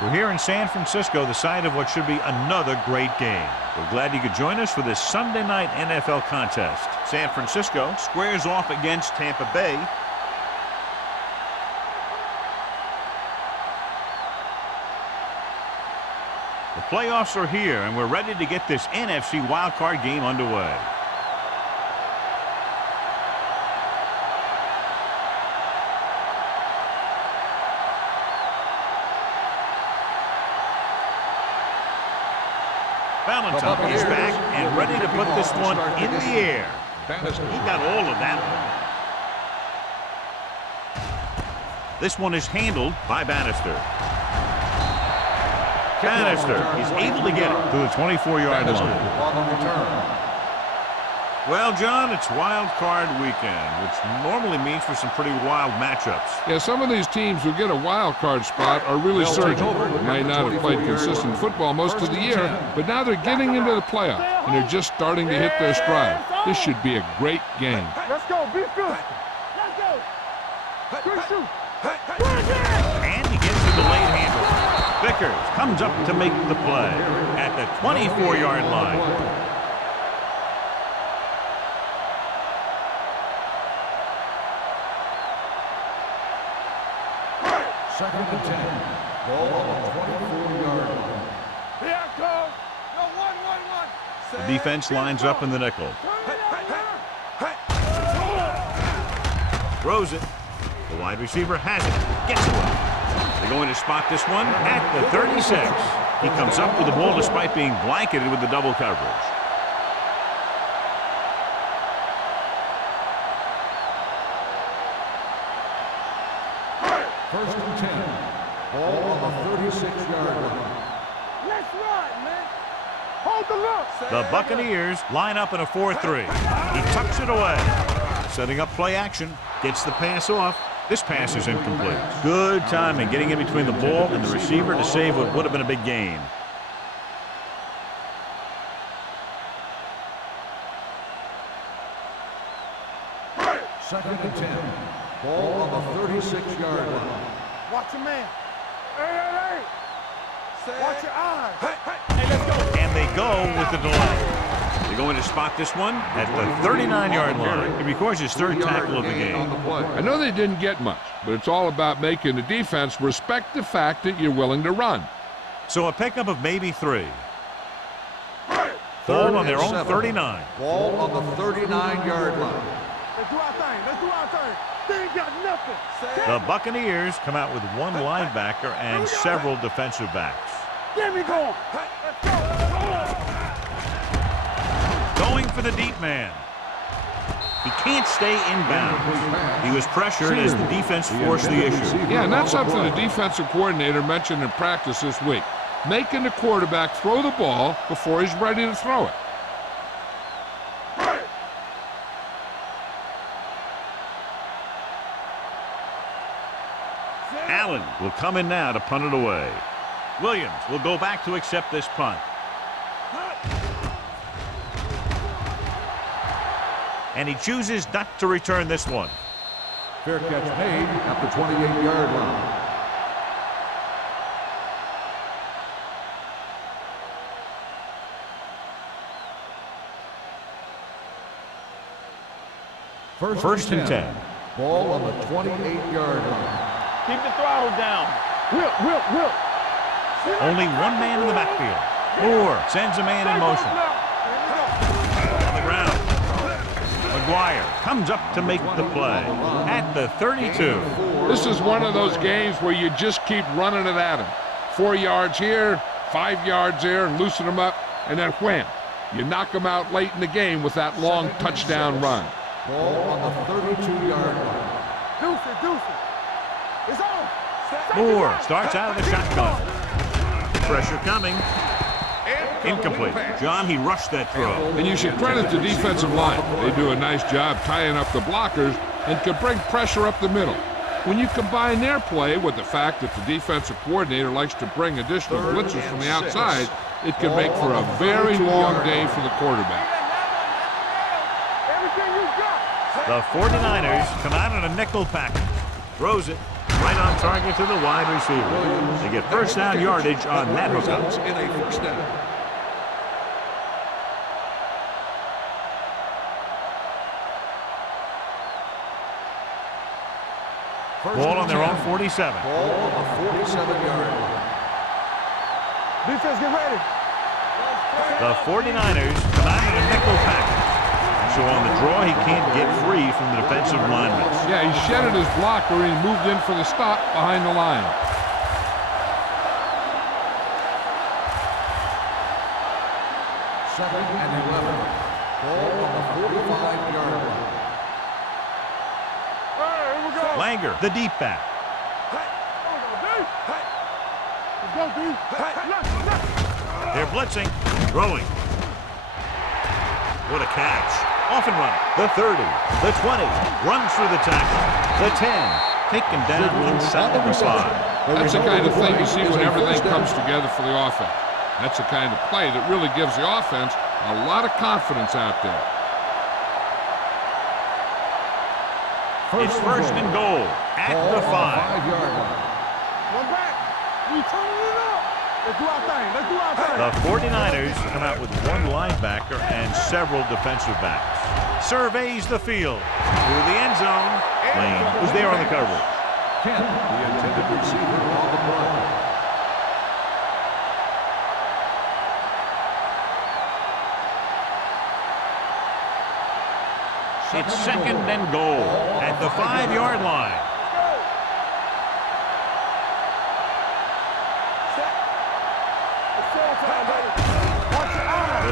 We're here in San Francisco, the site of what should be another great game. We're glad you could join us for this Sunday night NFL contest. San Francisco squares off against Tampa Bay. The playoffs are here, and we're ready to get this NFC Wildcard game underway. Valentine is back and ready to put this one in the air. He got all of that one. This one is handled by Bannister. Bannister is able to get it to the 24-yard line. Well, John, it's wild card weekend, which normally means for some pretty wild matchups. Yeah, some of these teams who get a wild card spot are really surging. They may not have played consistent football most of the year, but now they're getting into the playoffs, and they're just starting to hit their stride. This should be a great game. Let's go, be good. Let's go. Good shoot. And he gets the delayed handle. Vickers comes up to make the play at the 24-yard line. Second and 10. Ball on the 24-yard line. Here I come. No, 1-1-1. The defense lines up in the nickel. Throws it. The wide receiver has it. Gets it. They're going to spot this one at the 36. He comes up with the ball despite being blanketed with the double coverage. First and 10. Ball on the 36-yard line. Let's run, man. Hold the look. The Buccaneers line up in a 4-3. He tucks it away. Setting up play action. Gets the pass off. This pass is incomplete. Good timing getting in between the ball and the receiver to save what would have been a big gain. Second and 10. Ball on the 36-yard line. Watch your man. Hey. Watch your eyes. Hey, let's go. And they go with the delay. They're going to spot this one at the 39-yard line. It records his third tackle of the game. I know they didn't get much, but it's all about making the defense respect the fact that you're willing to run. So a pickup of maybe 3. Ball on their own 39. Ball on the 39-yard line. Let's do our thing. Let's do our thing. They ain't got nothing. The Buccaneers come out with one linebacker and several defensive backs. Get me going. Let's go. Going for the deep man. He can't stay in bounds. He was pressured as the defense forced the issue. Yeah, and that's something the defensive coordinator mentioned in practice this week. Making the quarterback throw the ball before he's ready to throw it. Allen will come in now to punt it away. Williams will go back to accept this punt. And he chooses not to return this one. Fair catch made at the 28-yard line. First and 10. Ball on the 28-yard line. Keep the throttle down. Whip. Only one man in the backfield. Moore sends a man in motion. On the ground. McGuire comes up to make the play at the 32. This is one of those games where you just keep running it at him. 4 yards here, 5 yards there, and loosen them up, and then wham. You knock them out late in the game with that long touchdown run. Ball on the 32-yard line. Deuce it. It's on. Moore starts out of the shotgun. Pressure coming. Incomplete. John, he rushed that throw. And you should credit the defensive line. They do a nice job tying up the blockers and can bring pressure up the middle. When you combine their play with the fact that the defensive coordinator likes to bring additional blitzers from the outside, it can make for a very long day for the quarterback. Everything you got. The 49ers come out in a nickel package. Throws it. Right on target to the wide receiver. They get first down yardage on that hookup. In a first down. Ball on their own 47. Ball on the 47-yard line. Defense, get ready. The 49ers come out in a nickel package. So on the draw, he can't get free from the defensive linemen. Yeah, he shedded his blocker and he moved in for the stop behind the line. Second and 11. Ball on the 45-yard line. Hey, here we go. Langer, the deep back. Let's go, D. Left. They're blitzing, throwing. What a catch. Off and running. The 30, the 20, runs through the tackle. The 10, taken down inside the 5. That's the kind of thing you see when everything comes together for the offense. That's the kind of play that really gives the offense a lot of confidence out there. It's first and goal at the 5. 5-yard line. One back. We turning it up. Let's do our thing. Let's do our thing. The 49ers come out with one linebacker and several defensive backs. Surveys the field. Through the end zone. Lane was there on the coverage. Kent, the intended receiver on the play. It's second and goal at the 5-yard line.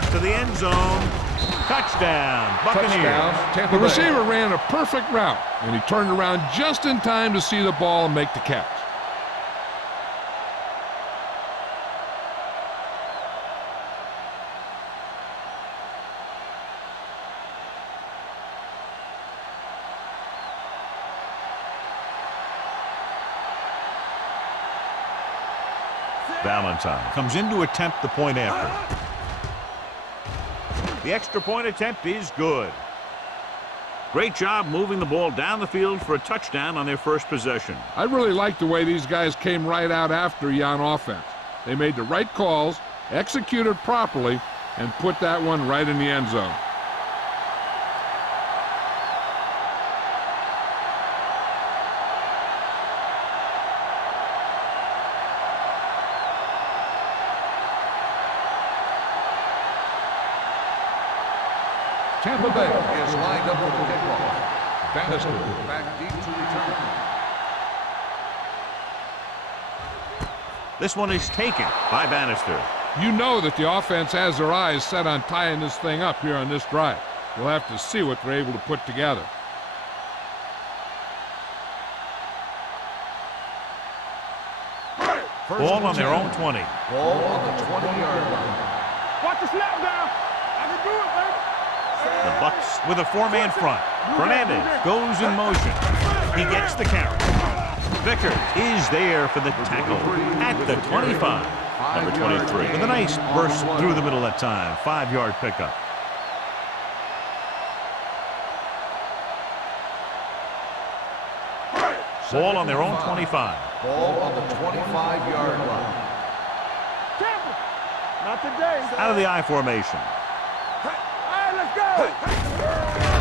Goes to the end zone. Touchdown, Buccaneers. The receiver ran a perfect route, and he turned around just in time to see the ball and make the catch. Valentine comes in to attempt the point after. The extra point attempt is good. Great job moving the ball down the field for a touchdown on their first possession. I really like the way these guys came right out after you on offense. They made the right calls, executed properly, and put that one right in the end zone. Tampa Bay is lined up for the kickoff. Bannister back deep to return. This one is taken by Bannister. You know that the offense has their eyes set on tying this thing up here on this drive. We'll have to see what they're able to put together. Ball on their own 20. Ball on the 20-yard line. Watch the snap down. I can do it, baby. The Bucks with a 4-man front. Fernandez goes in motion. He gets the carry. Vickers is there for the tackle at the 25. Number 23 with a nice burst through the middle that time. 5-yard pickup. Ball on their own 25. Ball on the 25-yard line. Tampa. Not today. Out of the I formation. All right, let's go.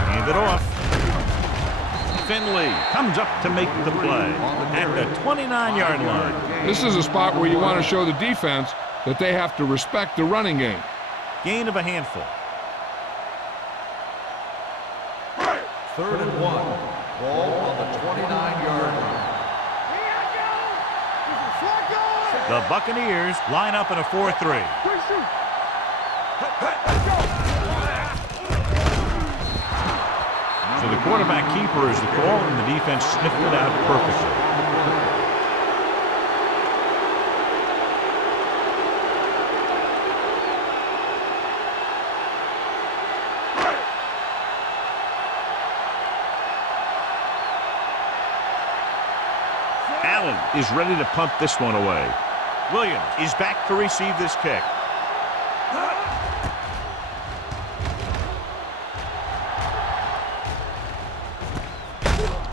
Hand it off. Finley comes up to make the play at the 29-yard line. This is a spot where you want to show the defense that they have to respect the running game. Gain of a handful. 3rd and 1. Ball on the 29-yard line. The Buccaneers line up in a 4-3. So the quarterback keeper is the call, and the defense sniffed it out perfectly. Allen is ready to punt this one away. Williams is back to receive this kick.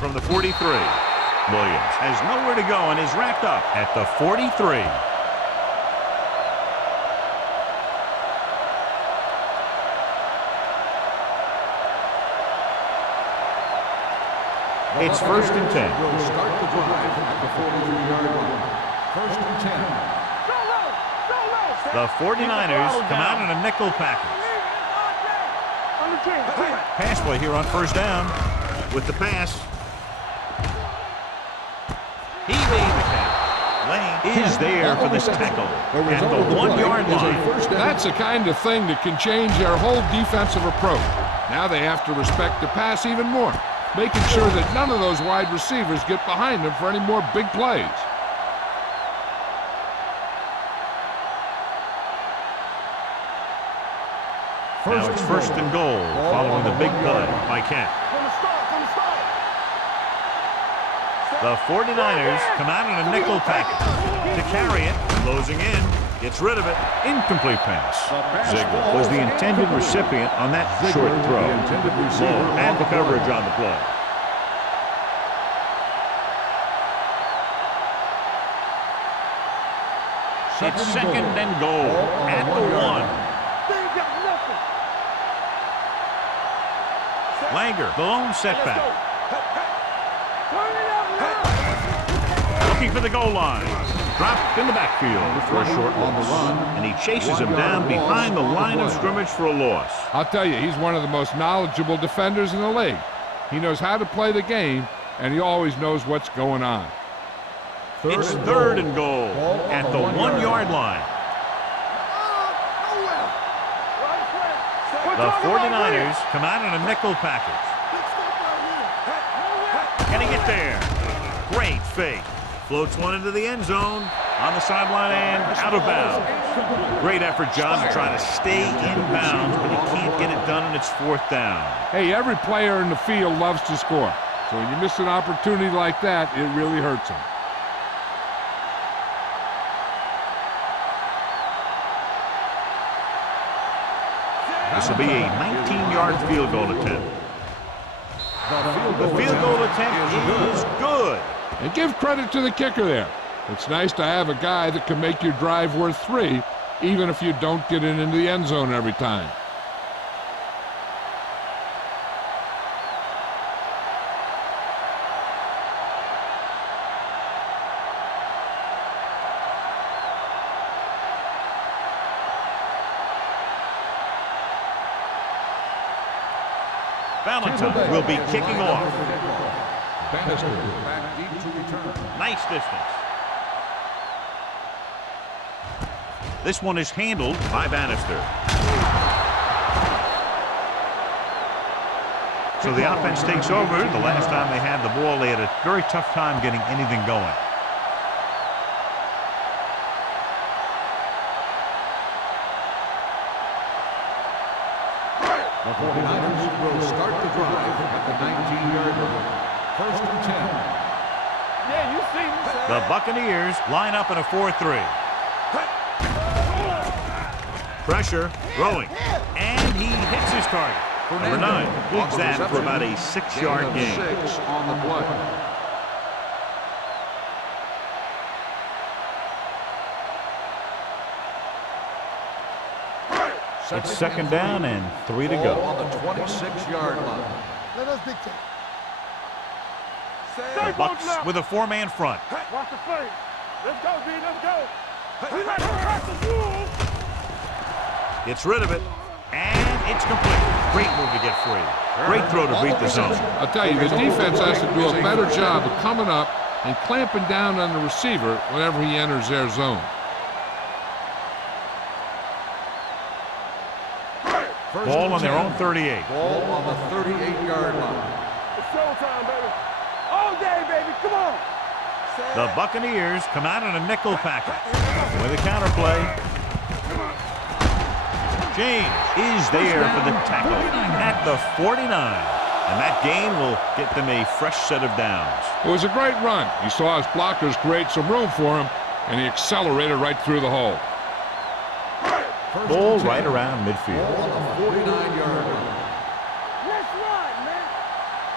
From the 43. Williams has nowhere to go and is wrapped up at the 43. It's 1st and 10. Will start the drive at the 43-yard line. 1st and 10. The 49ers come out in a nickel package. Pass play here on 1st down with the pass. He made the catch. Lane is there for this tackle at the 1-yard line. That's the kind of thing that can change their whole defensive approach. Now they have to respect the pass even more, making sure that none of those wide receivers get behind them for any more big plays. Now it's 1st and goal following the big play by Kent. The 49ers come out in a nickel package. To carry it, closing in, gets rid of it. Incomplete pass. Ziegler was the intended recipient on that short throw. Moore had the coverage on the play. It's 2nd and goal at the 1. Langer, the lone setback. Looking for the goal line. Dropped in the backfield for a short on the run, and he chases him down behind the line of scrimmage for a loss. I'll tell you, he's one of the most knowledgeable defenders in the league. He knows how to play the game, and he always knows what's going on. It's 3rd and goal at the 1-yard line. The 49ers come out in a nickel package. Can he get there? Great fake. Floats one into the end zone. On the sideline and out of bounds. Great effort, John, to try to stay in bounds, but he can't get it done, and it's 4th down. Hey, every player in the field loves to score. So when you miss an opportunity like that, it really hurts him. This will be a 19-yard field goal attempt. The field goal attempt is good. And give credit to the kicker there. It's nice to have a guy that can make your drive worth 3, even if you don't get it into the end zone every time. Valentine will be kicking off. Bannister back deep to return. Nice distance. This one is handled by Bannister. So the offense takes over. The last time they had the ball, they had a very tough time getting anything going. The 49ers will start the drive at the 19-yard line. 1st and 10. Yeah, you see me. The Buccaneers line up in a 4-3. Pressure, throwing, and he hits his target. Number 9 completes that for about a 6-yard gain. 6 on the play. It's 2nd down and 3 to Ball go. on the 26-yard line. Let us dictate. The Bucs with a 4-man front. Watch the play. Let's go, B. Let's go. We like to crack the rules. Gets rid of it, and it's complete. Great move to get free. Great throw to beat the zone. I'll tell you, the defense has to do a better job of coming up and clamping down on the receiver whenever he enters their zone. Ball on their own 38. Ball on the 38-yard line. It's showtime, baby. All day, baby. Come on. The Buccaneers come out in a nickel package with a counterplay. James is there for the tackle at the 49. And that gain will get them a fresh set of downs. It was a great run. He saw his blockers create some room for him, and he accelerated right through the hole. Ball right around midfield. Ball on the 49-yard line. Let's run, man.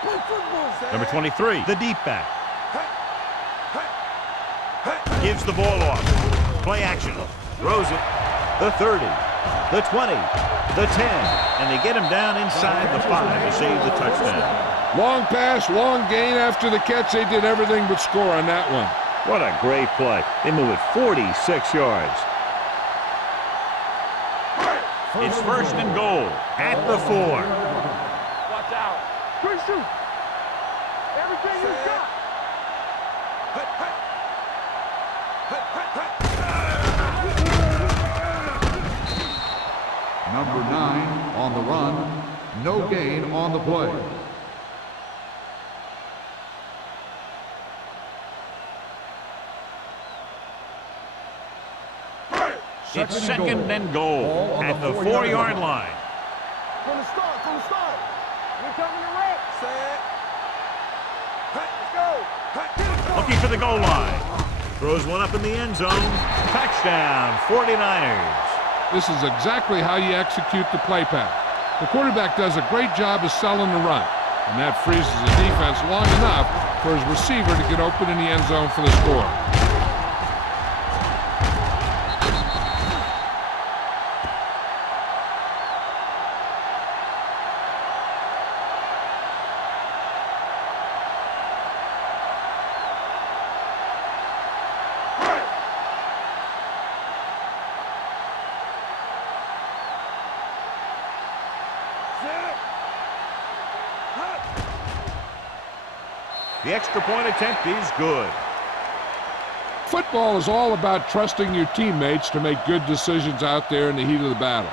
Play football. Number 23, the deep back. Gives the ball off. Play action. Throws it. The 30. The 20. The 10. And they get him down inside the 5 to save the touchdown. Long pass, long gain after the catch. They did everything but score on that one. What a great play. They move it 46 yards. It's first and goal at the 4. Watch out. Good shoot. Everything you got. Number 9 on the run. No gain on the play. It's second and goal at the 4-yard line. From the start, from the start. We're coming to wreck. Set. Let's go. Looking for the goal line. Throws one up in the end zone. Touchdown, 49ers. This is exactly how you execute the play pass. The quarterback does a great job of selling the run, and that freezes the defense long enough for his receiver to get open in the end zone for the score. The extra point attempt is good. Football is all about trusting your teammates to make good decisions out there in the heat of the battle.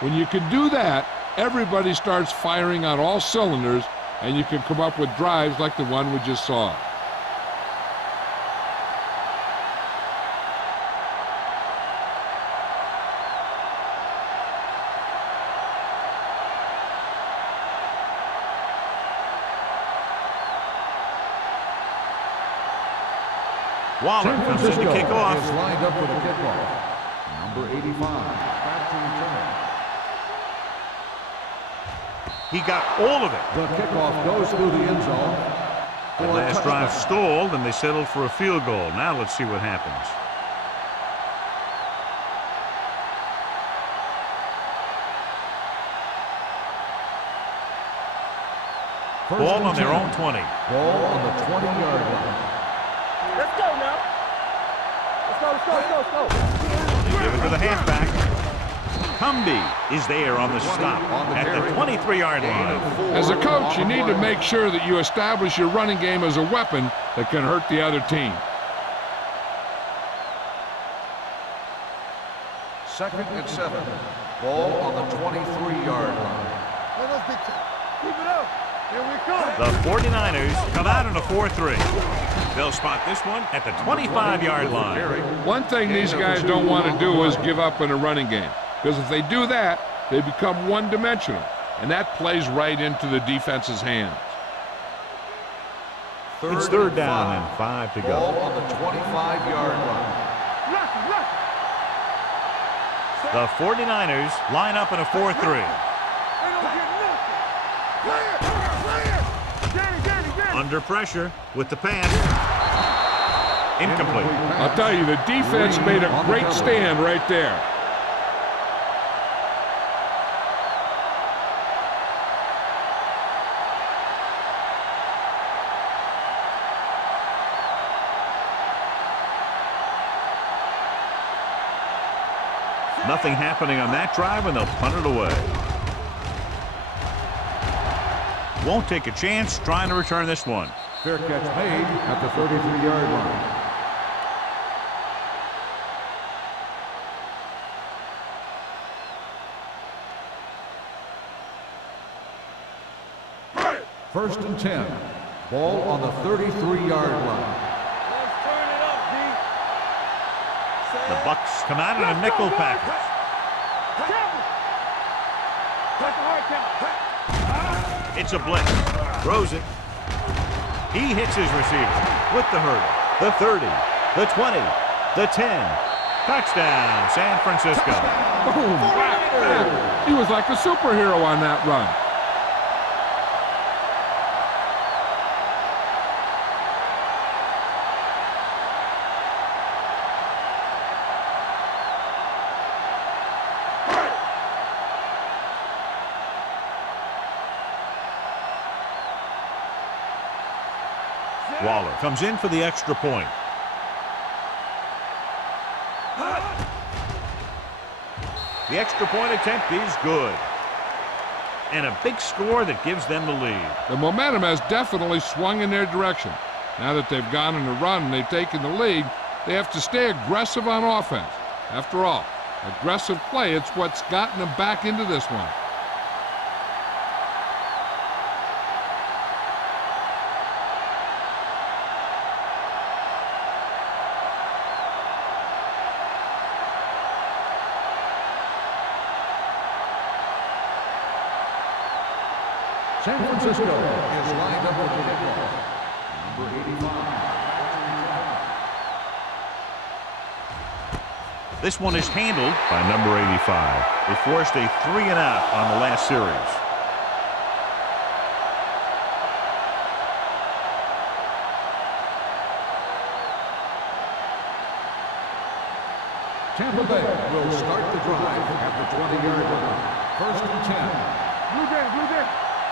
When you can do that, everybody starts firing on all cylinders, and you can come up with drives like the one we just saw. Waller comes in to kick off. Is lined up for the kickoff. Number 85. Back to return. He got all of it. The kickoff goes through the end zone. The last drive stalled, and they settled for a field goal. Now let's see what happens. Ball on their own 20. Ball on the 20-yard line. Let's go now. Let's go. Give it to the halfback. Cumby is there on the stop at the 23-yard line. As a coach, you need to make sure that you establish your running game as a weapon that can hurt the other team. Second and 7. Ball on the 23-yard line. Keep it up. Here we come. The 49ers come out in a 4-3. They'll spot this one at the 25-yard line. One thing these guys don't want to do is give up in a running game, because if they do that, they become one-dimensional, and that plays right into the defense's hands. It's third down and 5 to Ball go. on the 25-yard line. The 49ers line up in a 4-3. Under pressure with the pass. Incomplete. I'll tell you, the defense made a great stand right there. Nothing happening on that drive, and they'll punt it away. Won't take a chance trying to return this one. Fair catch made at the 33-yard line. First and 10. Ball on the 33-yard line. Let's turn it up, D. The Bucks come out in a nickel package. That's a hard count. It's a blitz. Throws it. He hits his receiver with the hurdle. The 30, the 20, the 10. Touchdown, San Francisco. Boom. Wow. He was like a superhero on that run. Waller comes in for the extra point. The extra point attempt is good. And a big score that gives them the lead. The momentum has definitely swung in their direction. Now that they've gone on a run and they've taken the lead, they have to stay aggressive on offense. After all, aggressive play, it's what's gotten them back into this one. San Francisco is lined up with the kickoff. Number 85. This one is handled by number 85. They forced a 3-and-out on the last series. Tampa Bay will start the drive at the 20-yard line. First and 10. Blue Jay, Blue Jay.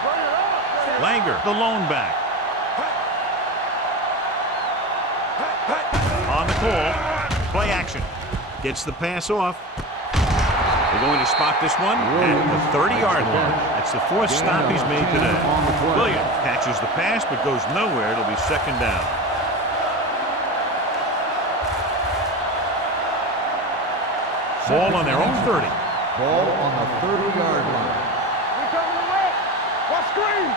Run it up. Langer, the lone back. On the call, play action. Gets the pass off. They're going to spot this one at the 30-yard line. That's the fourth stop he's made today. Williams catches the pass but goes nowhere. It'll be second down. Ball on their own 30. Ball on the 30-yard line. We coming to wreck. Watch screen.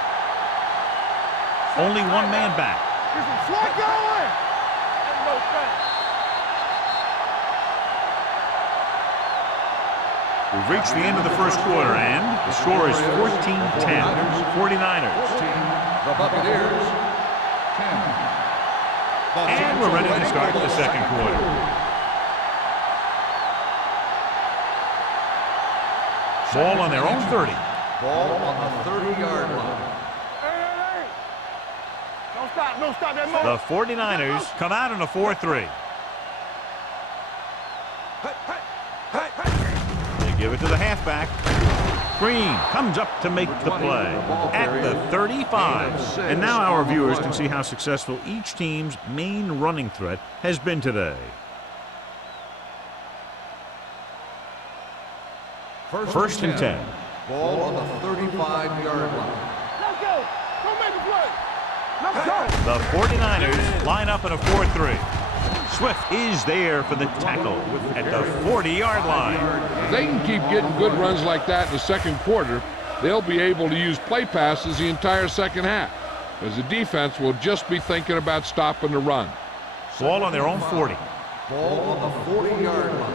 Only one man back. Get some slot going. And no thanks. We've reached the end of the first quarter, and the score is 14-10. 49ers. The Buccaneers, 10. And we're ready to start the second quarter. Ball on their own 30. Ball on the 30-yard line. Hey. Don't stop that moment. The 49ers come out in a 4-3. They give it to the halfback. Green comes up to make the play at the 35. And now our viewers can see how successful each team's main running threat has been today. First and 10. Ball on the 35-yard line. Let's go. Go make a play. Let's go. The 49ers line up in a 4-3. Swift is there for the tackle at the 40-yard line. If they can keep getting good runs like that in the second quarter, they'll be able to use play passes the entire second half, as the defense will just be thinking about stopping the run. Ball on their own 40. Ball on the 40-yard line.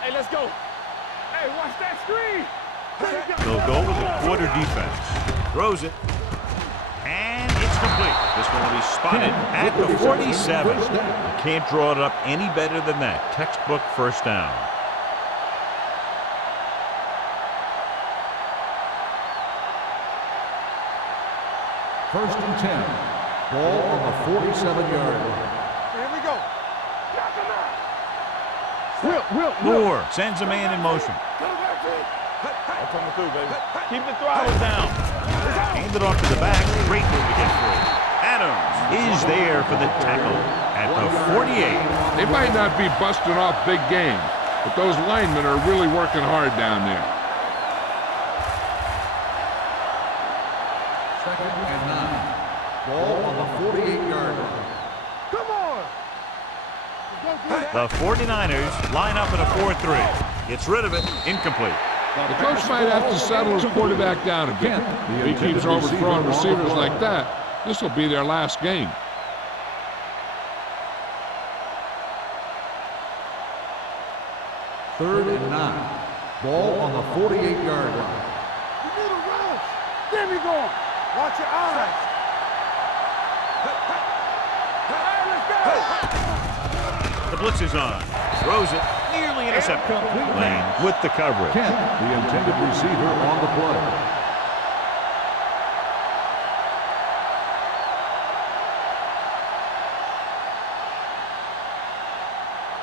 Hey, let's go. Hey, watch that screen. They'll go with the quarter defense. Throws it. And it's complete. This one will be spotted at the 47. You can't draw it up any better than that. Textbook first down. First and 10. Ball on the 47-yard line. Here we go. Got the knife. Will. Moore sends a man in motion. I'm coming through, baby. Keep the throttle down. Hand it off to the back. Great move to get through. Adams is there for the tackle at the 48. They might not be busting off big game, but those linemen are really working hard down there. Second and 9. Ball on the 48-yard line. Come on. The 49ers line up in a 4-3. Gets rid of it. Incomplete. The coach might have to settle his quarterback down a bit. If he keeps overthrowing receivers like that, this will be their last game. Third and 9. Ball on the 48-yard line. You need a rush. There we go. Watch your eyes. The blitz is on. Throws it. Nearly intercepted. Lane with the coverage. Kent, the intended receiver on the play.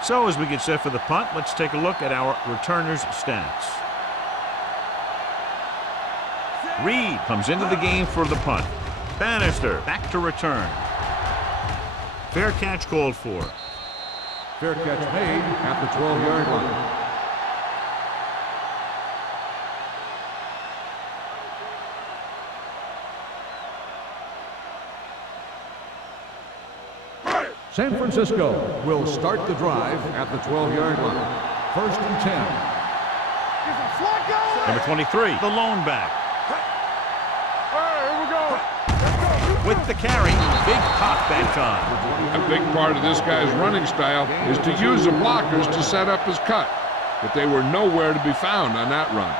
So as we get set for the punt, let's take a look at our returners' stats. Reed comes into the game for the punt. Bannister back to return. Fair catch called for. Fair catch made at the 12-yard line. San Francisco will start the drive at the 12-yard line. 1st and 10. Number 23, the lone back. Here we go. With the carry, big pop that time. A big part of this guy's running style is to use the blockers to set up his cut, but they were nowhere to be found on that run.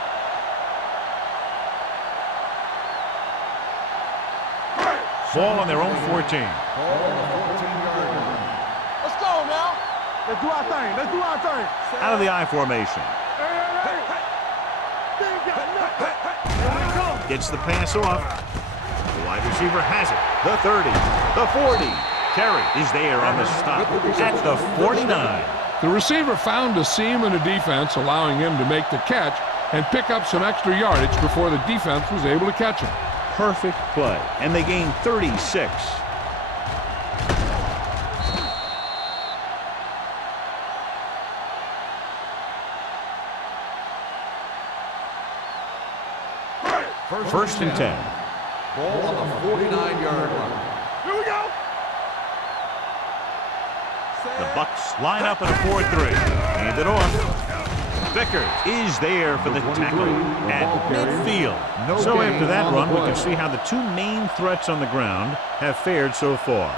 Ball on their own 14. Ball on the 14-yard line. Let's go now. Let's do our thing. Let's do our thing. Out of the I formation. Gets the pass off. The wide receiver has it. The 30, the 40. Carry is there on the stop at the 49. The receiver found a seam in the defense, allowing him to make the catch and pick up some extra yardage before the defense was able to catch him. Perfect play, and they gain 36. First and 10. Ball on the 49-yard line. Here we go. The Bucks line up in a 4-3. Hand it off. Vickers is there for the tackle at midfield. So after that run, we can see how the two main threats on the ground have fared so far.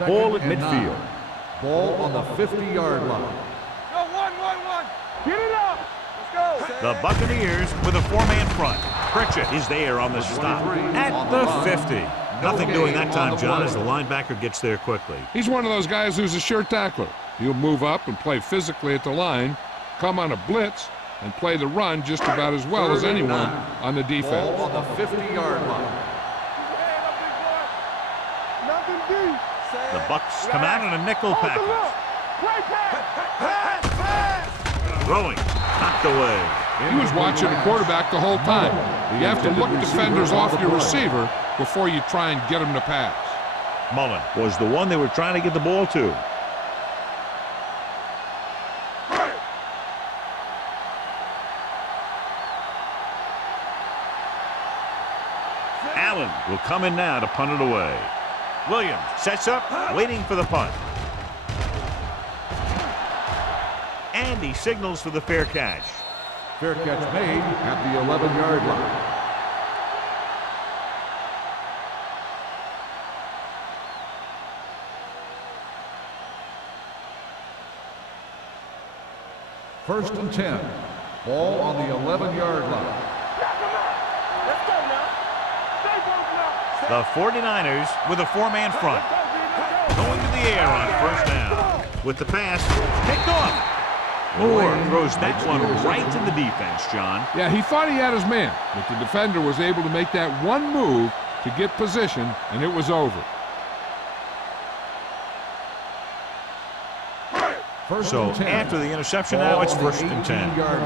Ball at midfield. Ball on the 50-yard line. Go, one. Get it up. Let's go. The Buccaneers with a four-man front. Pritchett is there on the stop at the 50. Nothing doing that time, John, as the linebacker gets there quickly. He's one of those guys who's a sure tackler. He'll move up and play physically at the line, come on a blitz, and play the run just about as well as anyone on the defense. Ball on the 50-yard line. Nothing deep. The Bucks come out in a nickel package. Play pass. Throwing, knocked away. He was watching the quarterback the whole time. You have to look defenders off your receiver before you try and get him to pass. Mullen was the one they were trying to get the ball to. Allen will come in now to punt it away. Williams sets up, waiting for the punt. And he signals for the fair catch. Fair catch made at the 11-yard line. First and 10. Ball on the 11-yard line. Let's go now. Stay close now. The 49ers with a four-man front. Going to the air on first down. With the pass, picked off. Moore throws that one right to the defense, John. Yeah, he thought he had his man, but the defender was able to make that one move to get position, and it was over. So after the interception, now it's first and 10. Get some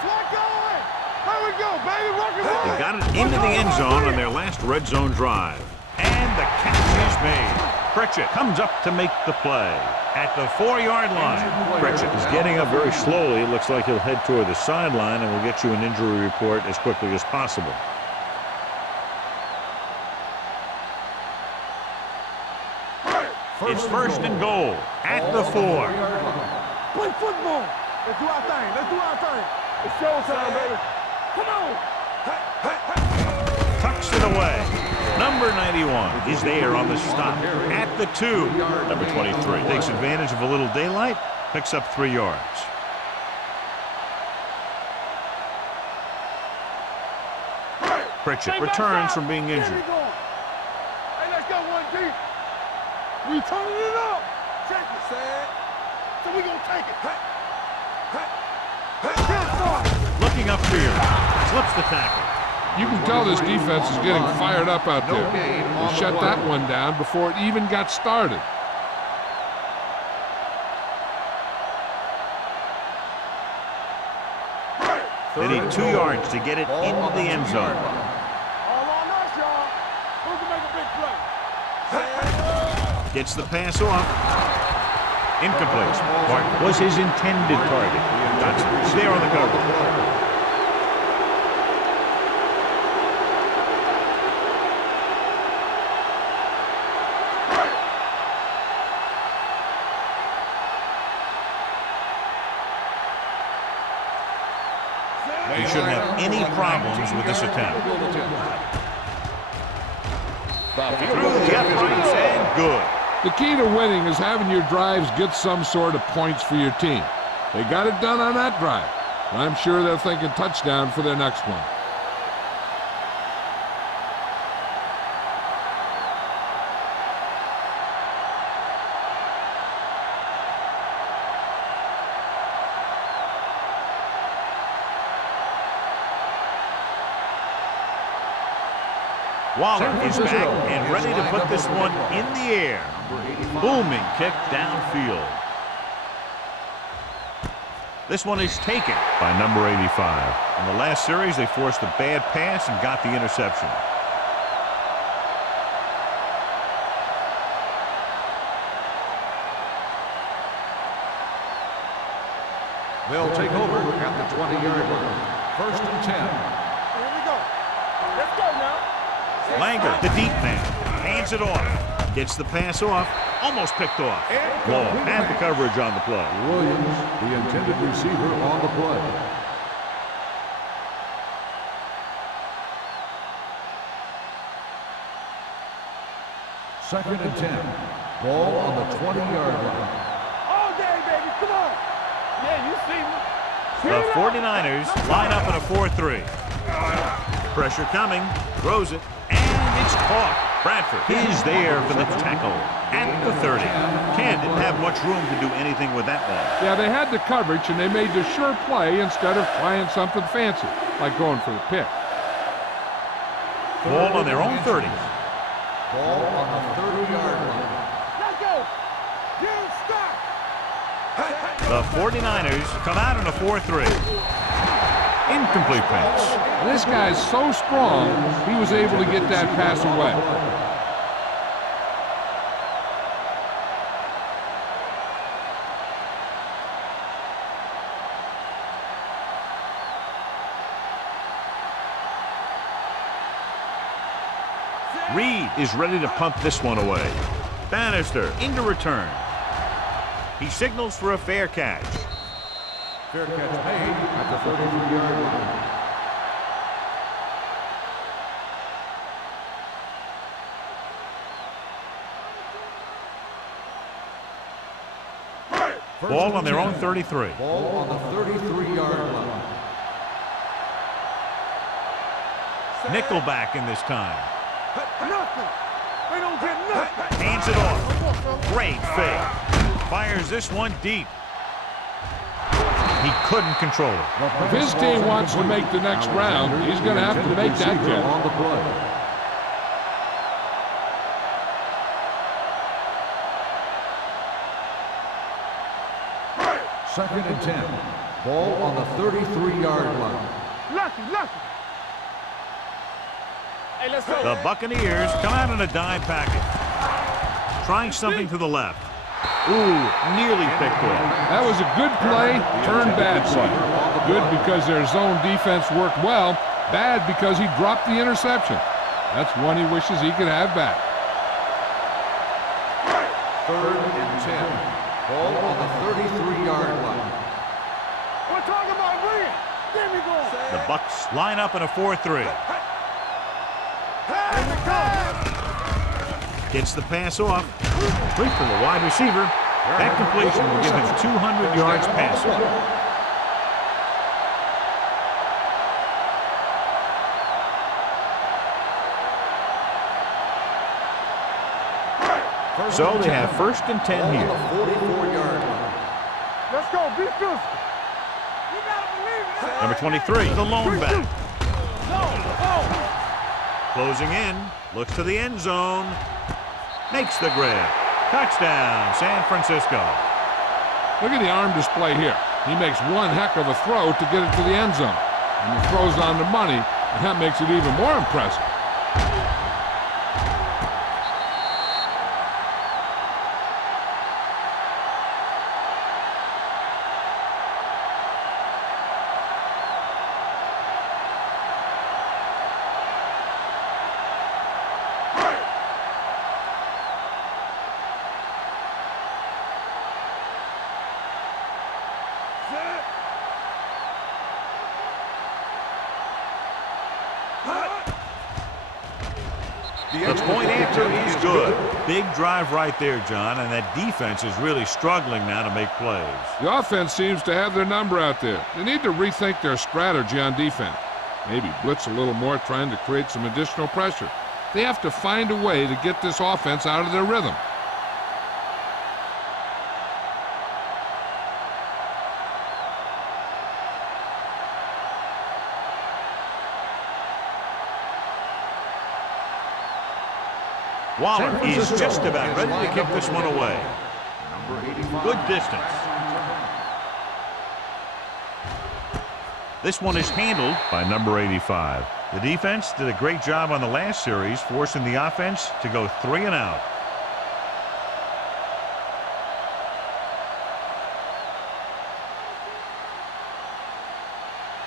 slack going. There we go, baby. Rock and roll. They got it into the end zone on their last red zone drive. And the catch is made. Pritchett comes up to make the play at the 4-yard line. Pritchett is getting up very slowly. It looks like he'll head toward the sideline, and we'll get you an injury report as quickly as possible. It's first and goal at the 4. Play football. Let's do our thing. Let's do our thing. It's showtime, baby. Come on. Tucks it away. Number 91 is there on the stop at the 2. Number 23 takes advantage of a little daylight, picks up 3 yards. Pritchett returns from being injured. Hey, let's go one deep. We turning it up. Check it, Sad. So we gonna take it. Looking upfield, slips the tackle. You can tell this defense is getting fired up out there. They shut that one down before it even got started. They need 2 yards to get it into the end zone. Gets the pass off. Incomplete. Martin was his intended target. Dotson is there on the cover. He shouldn't have any problems with this attempt. Through the uprights and good. The key to winning is having your drives get some sort of points for your team. They got it done on that drive. I'm sure they're thinking touchdown for their next one. Waller is back and ready to put this one in the air. Booming kick downfield. This one is taken by number 85. In the last series, they forced a bad pass and got the interception. They'll take over at the 20-yard line. 1st and 10. Here we go. Let's go now. Langer, the deep man, hands it off. Gets the pass off. Almost picked off. Ball had the coverage on the play. Williams, the intended receiver on the play. Second and 10. Ball on the 20-yard line. All day, baby. Come on. Yeah, you see me. The 49ers line up in a 4-3. Pressure coming. Throws it. And it's caught. Bradford is there for the tackle at the 30. Ken didn't have much room to do anything with that one. Yeah, they had the coverage, and they made the sure play instead of trying something fancy, like going for the pick. Ball on their own 30. Ball on the 30-yard line. Let's go. Get stop. The 49ers come out in a 4-3. Incomplete pass. This guy's so strong, he was able to get that pass away. Reed is ready to punt this one away. Bannister into return. He signals for a fair catch. Fair catch made at the 33-yard line. Ball on their own 33. Ball on the 33-yard line. Nickelback in this time. Nothing. They don't get nothing. Hands it off. Great fake. Fires this one deep. He couldn't control it. If his team wants to make the next round, he's going to have to make that catch. On the play. Second and 10. Ball on the 33-yard line. Lucky. Hey, let's go. The Buccaneers come out in a dime package. Trying something to the left. Ooh, nearly picked off. That was a good play, turned bad play. Good because their zone defense worked well. Bad because he dropped the interception. That's one he wishes he could have back. 3rd and 10. Ball on the 33-yard line. We're talking about brilliant. There we go. The Bucs line up in a 4-3. Here we go. Gets the pass off. Quick from the wide receiver. That completion will give him 200 yards passing. So they have 1st and 10 here. 44-yard line. Let's go. Be physical. You gotta believe it. Number 23, the lone back. Go. Closing in. Looks to the end zone. Makes the grab. Touchdown, San Francisco. Look at the arm display here. He makes one heck of a throw to get it to the end zone. And he throws on the money, and that makes it even more impressive. The point answer is good. Big drive right there, John, and that defense is really struggling now to make plays. The offense seems to have their number out there. They need to rethink their strategy on defense. Maybe blitz a little more, trying to create some additional pressure. They have to find a way to get this offense out of their rhythm. Waller is just about ready to kick this one away. Good distance. This one is handled by number 85. The defense did a great job on the last series, forcing the offense to go 3 and out.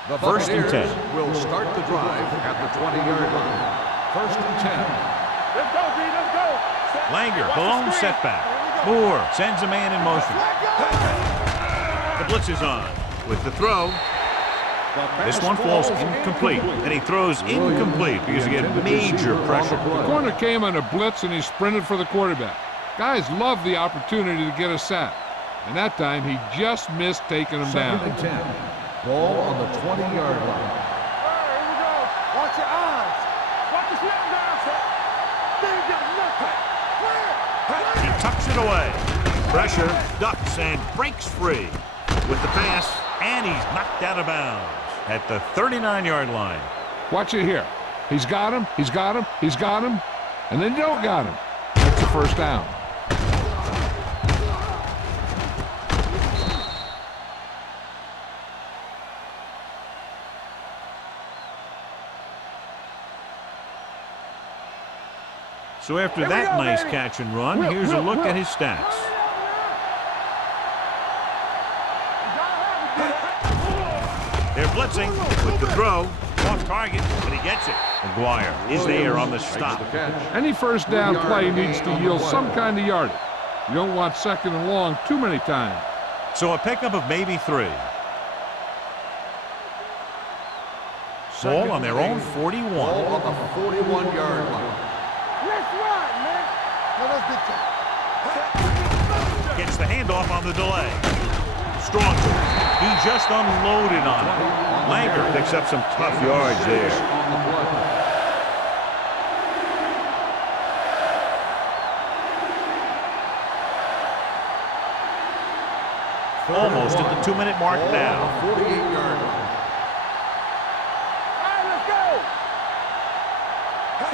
The First and 10. Will start the drive at the 20-yard line. First and 10. Let's go, D, let's go. Langer, blown setback. Moore sends a man in motion. The blitz is on. With the throw, this one falls incomplete, and he throws incomplete because he get major pressure. The corner came on a blitz, and he sprinted for the quarterback. Guys love the opportunity to get a sack, and that time he just missed taking him down. Second and 10. Ball on the 20-yard line. Here we go. Watch your eyes. Watch your slip down. He tucks it away. Pressure, ducks, and breaks free with the pass, and he's knocked out of bounds at the 39-yard line. Watch it here. He's got him, he's got him, he's got him, and then you don't got him. That's a first down. So after that nice catch and run, here's a look at his stats. They're blitzing with the throw. Off target, but he gets it. McGuire is there on the stop. Any first down play needs to yield some kind of yardage. You don't want second and long too many times. So a pickup of maybe 3. Ball on their own 41. Ball on the 41-yard line. Let's run, man. Now let's get Gets the handoff on the delay. Strong. He just unloaded on it. Langer picks up some tough yards there. Almost at the 2-minute mark now. 48-yard line.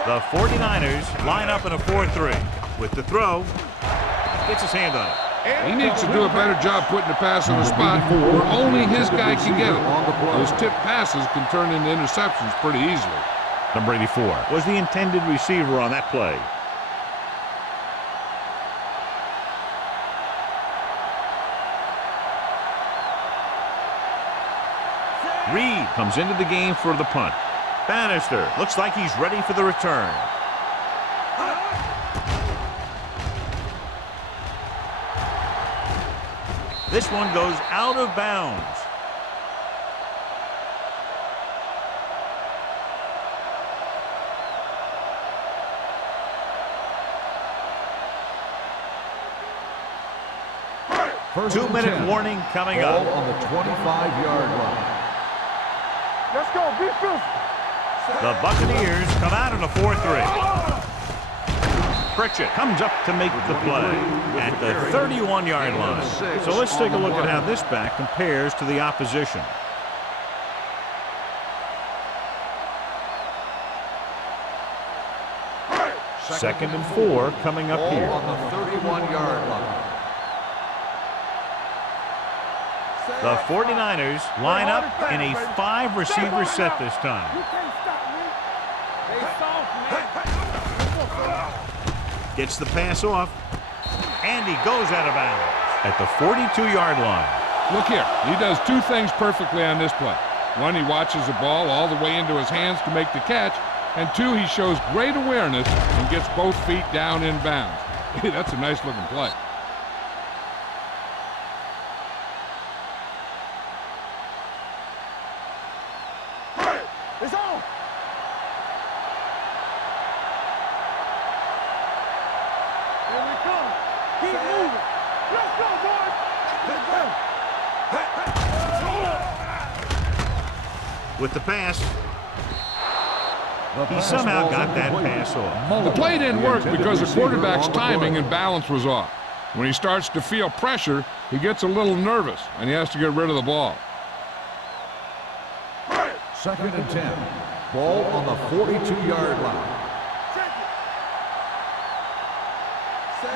The 49ers line up in a 4-3. With the throw, gets his hand on it. He needs to do a better job putting the pass in a spot where only his guy can get it. Those tip passes can turn into interceptions pretty easily. Number 84 was the intended receiver on that play. Reed comes into the game for the punt. Bannister looks like he's ready for the return. This one goes out of bounds. First 2-minute warning coming Ball up. on the 25-yard line. Let's go, be filthy. The Buccaneers come out in a 4-3. Pritchett comes up to make the play at the 31-yard line. So let's take a look at how this back compares to the opposition. Second and 4 coming up Ball here. on the 31-yard line. The 49ers line up in a 5-receiver set this time. You can't stop me. They soft, man. Gets the pass off, and he goes out of bounds at the 42-yard line. Look here, he does 2 things perfectly on this play. 1, he watches the ball all the way into his hands to make the catch, and 2, he shows great awareness and gets both feet down in bounds. That's a nice looking play. It's on. keep moving. Let's go, boys. With the pass. He somehow got that pass off. The play didn't work because the quarterback's timing and balance was off. When he starts to feel pressure, he gets a little nervous, and he has to get rid of the ball. 2nd and 10. Ball on the 42-yard line.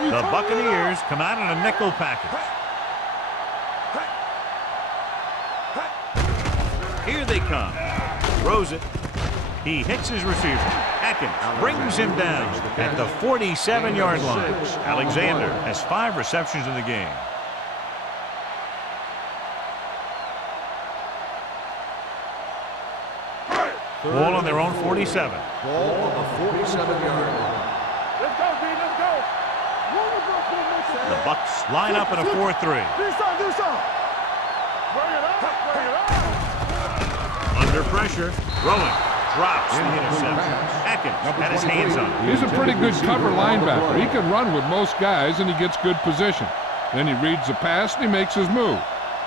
The Buccaneers come out in a nickel package. Here they come. Throws it. He hits his receiver. Atkins brings him down at the 47-yard line. Alexander has 5 receptions in the game. Ball on their own 47. Ball on the 47-yard line. Let's go, D. Let's go. The Bucs line up in a 4-3. Do something. Do something. Bring it up. Bring it up. Under pressure. Throwing. Drops the interception. Atkins had his hands on it. He's a pretty good cover linebacker. He can run with most guys, and he gets good position. Then he reads the pass, and he makes his move.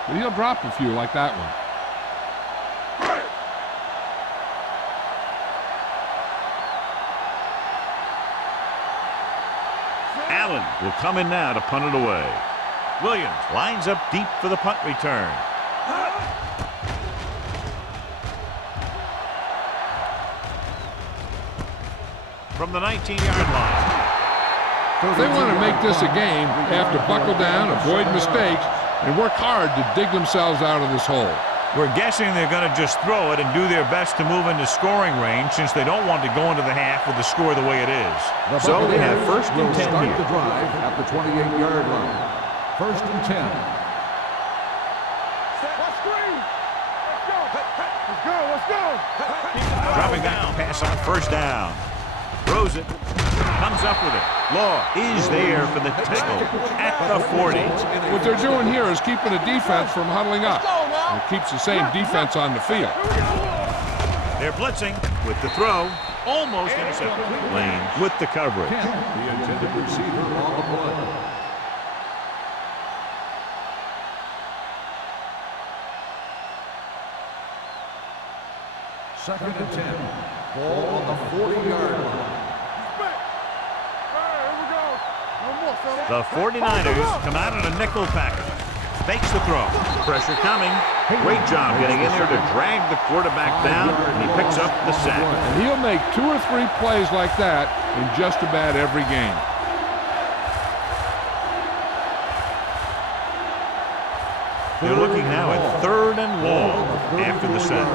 But he'll drop a few like that one. Allen will come in now to punt it away. Williams lines up deep for the punt return. From the 19-yard line. If they want to make this a game, they have to buckle down, avoid mistakes, and work hard to dig themselves out of this hole. We're guessing they're going to just throw it and do their best to move into scoring range since they don't want to go into the half with the score the way it is. So they have 1st and 10 start here. the drive at the 28-yard line. 1st and 10. Let's screen. Let's go. Let's go. Let's go. Dropping down, pass on 1st down. Throws it. Comes up with it. Law is there for the tackle at the 40. What they're doing here is keeping the defense from huddling up. And it keeps the same defense on the field. They're blitzing with the throw. Almost intercepted. Lane with the coverage. The intended receiver on the play. Second and 10. Ball on the 40-yard line. The 49ers come out in a nickel package. Fakes the throw. Pressure coming. Great job getting in there to drag the quarterback down, and he picks up the sack. And he'll make 2 or 3 plays like that in just about every game. They're looking now at 3rd and long after the sack.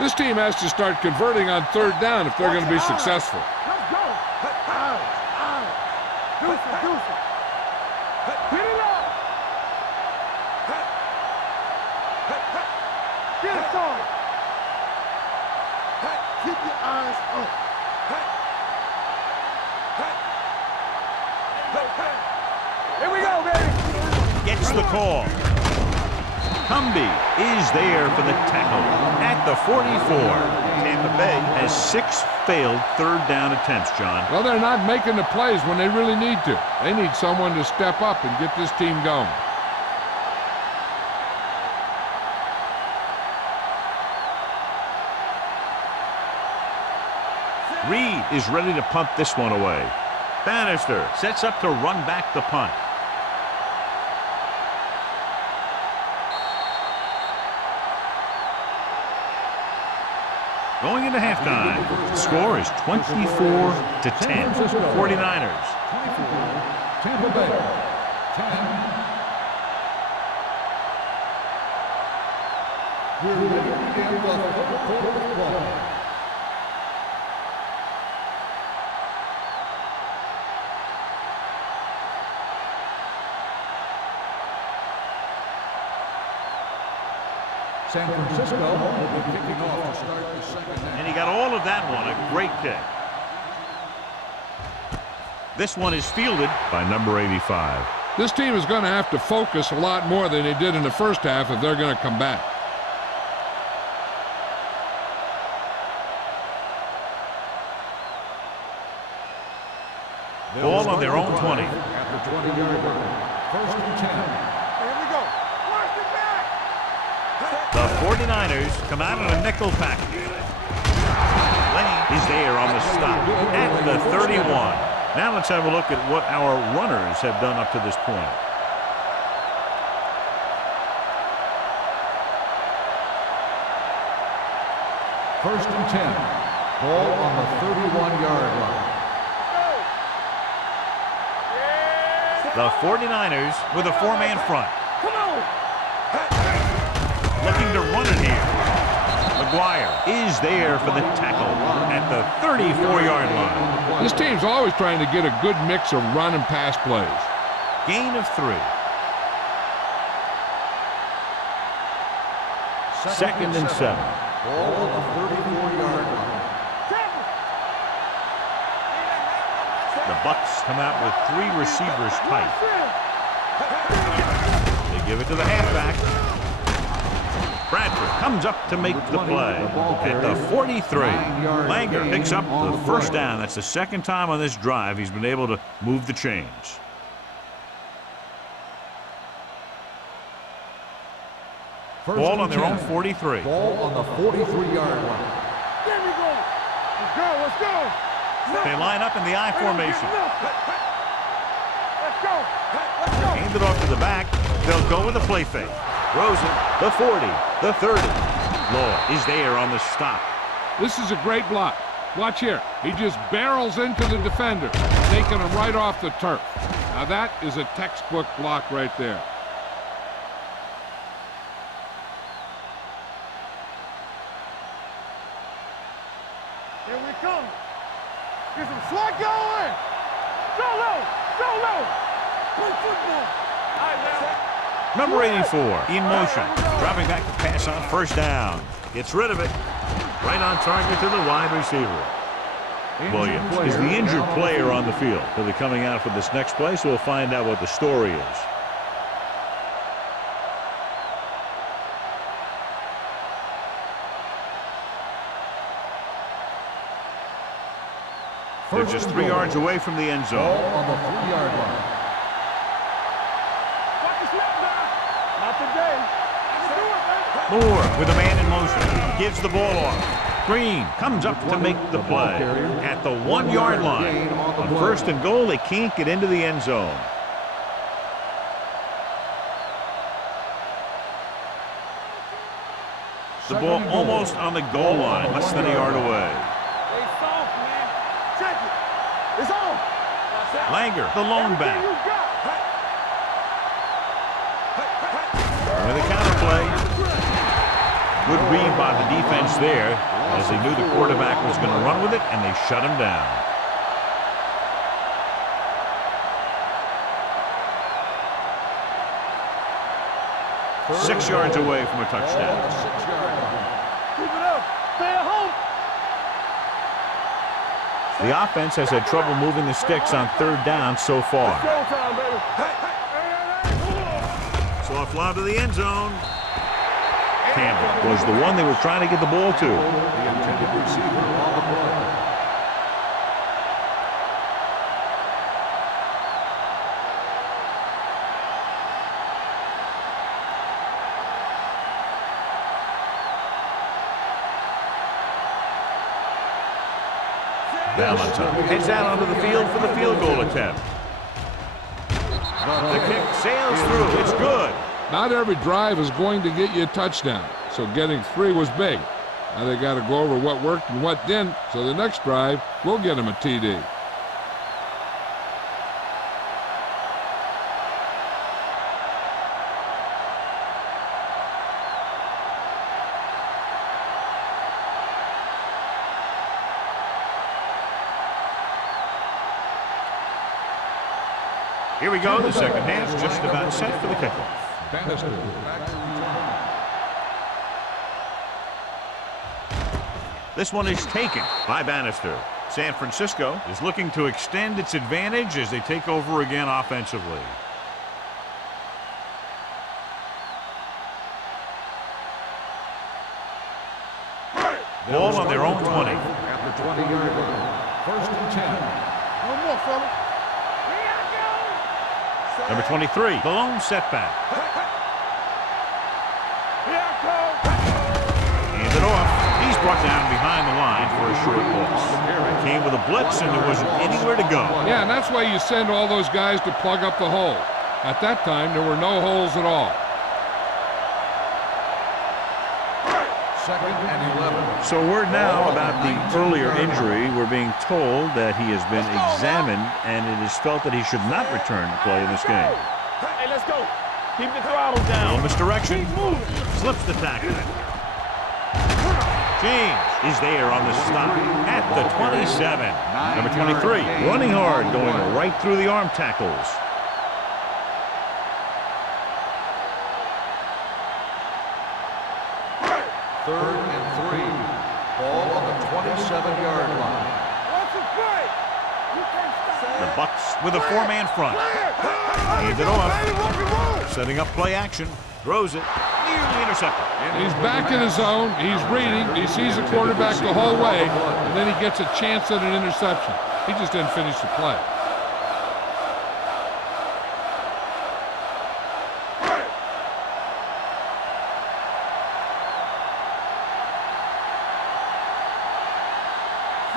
This team has to start converting on 3rd down if they're going to be successful. Let's go. Deuce it. Get it up. Get it started. Keep your eyes up. Here we go, baby. Gets the call. Cumby is there for the tackle at the 44. Tampa Bay has 6 failed 3rd down attempts, John. Well, they're not making the plays when they really need to. They need someone to step up and get this team going. Reed is ready to punt this one away. Bannister sets up to run back the punt. Going into halftime, the score is 24-10. 49ers. 24. Tampa Bay. 10. We're ready to begin the 3rd quarter of ball. San Francisco will be kicking off to start the second half. And he got all of that one, a great kick. This one is fielded by number 85. This team is going to have to focus a lot more than they did in the first half if they're going to come back. Ball on their own 20. At the 20-yard line. First and 10. Here we go. Watch the back. The 49ers come out in a nickel package. Lenny is there on the stop at the 31. Now let's have a look at what our runners have done up to this point. First and 10. Ball on the 31-yard line. The 49ers with a four-man front. Come on. Looking to run it here. McGuire is there for the tackle at the 34-yard line. This team's always trying to get a good mix of run and pass plays. Gain of 3. Second and 7. Ball on the 34-yard line. The Bucks come out with 3 receivers tight. They give it to the halfback. Bradford comes up to make the play at the 43. Langer picks up the first down. That's the second time on this drive he's been able to move the chains. Ball on their own 43. Ball on the 43-yard line. There we go. Let's go. Let's go. They line up in the I formation. Let's go. Let's go. Hand it off to the back. They'll go with a play fake. Rosen, the 40, the 30. Law is there on the stop. This is a great block. Watch here. He just barrels into the defender, taking him right off the turf. Now that is a textbook block right there. Here we come. Get some swat going. Go low. Go low. Play football. All right, man. Number 84 in motion. Dropping back to pass on first down. Gets rid of it. Right on target to the wide receiver. Williams is the injured player on the field. He'll be coming out for this next play, so we'll find out what the story is. They're just 3 yards away from the end zone. Ball on the 3-yard line. Watch the snap now. Not today. Moore with a man in motion. Gives the ball off. Green comes up to make the play at the 1-yard line. On first and goal, they can't get into the end zone. The ball almost on the goal line, less than a yard away. Stay soft, man. Check it. It's on. Langer, the lone back. You got. With a counter play. Good read by the defense there, as they knew the quarterback was going to run with it, and they shut him down. Six yards away from a touchdown. Keep it up. Stay at home. The offense has had trouble moving the sticks on third down so far. Showtime, baby. Soft lob to the end zone. Campbell was the one they were trying to get the ball to. The intended receiver on the play. Valentine heads out onto the field for the field goal attempt. The kick sails through. It's good. Not every drive is going to get you a touchdown, so getting 3 was big. Now they got to go over what worked and what didn't, so the next drive will get them a TD. Here we go. The second half just about set for the kickoff. Bannister back to return. This one is taken by Bannister. San Francisco is looking to extend its advantage as they take over again offensively. Ball on their own 20. At the 20-yard line. First and 10. No more, fella. Number 23, the lone setback. Hands it off. He's brought down behind the line for a short loss. Came with a blitz, and there wasn't anywhere to go. Yeah, and that's why you send all those guys to plug up the hole. At that time, there were no holes at all. 2nd and 11. So word now about the earlier injury. We're being told that he has been examined, and it is felt that he should not return to play in this game. Hey, let's go. Keep the throttle down. Little misdirection. Slips the tackle. James is there on the stop at the 27. Number 23, running hard, going right through the arm tackles. Third and 3. Ball on the 27-yard line. What's the play? You can't stop. The Bucks with a four-man front. Hands it off. Setting up play action. Throws it. Nearly intercepted. He's back in his zone. He's reading. He sees the quarterback the whole way, and then he gets a chance at an interception. He just didn't finish the play.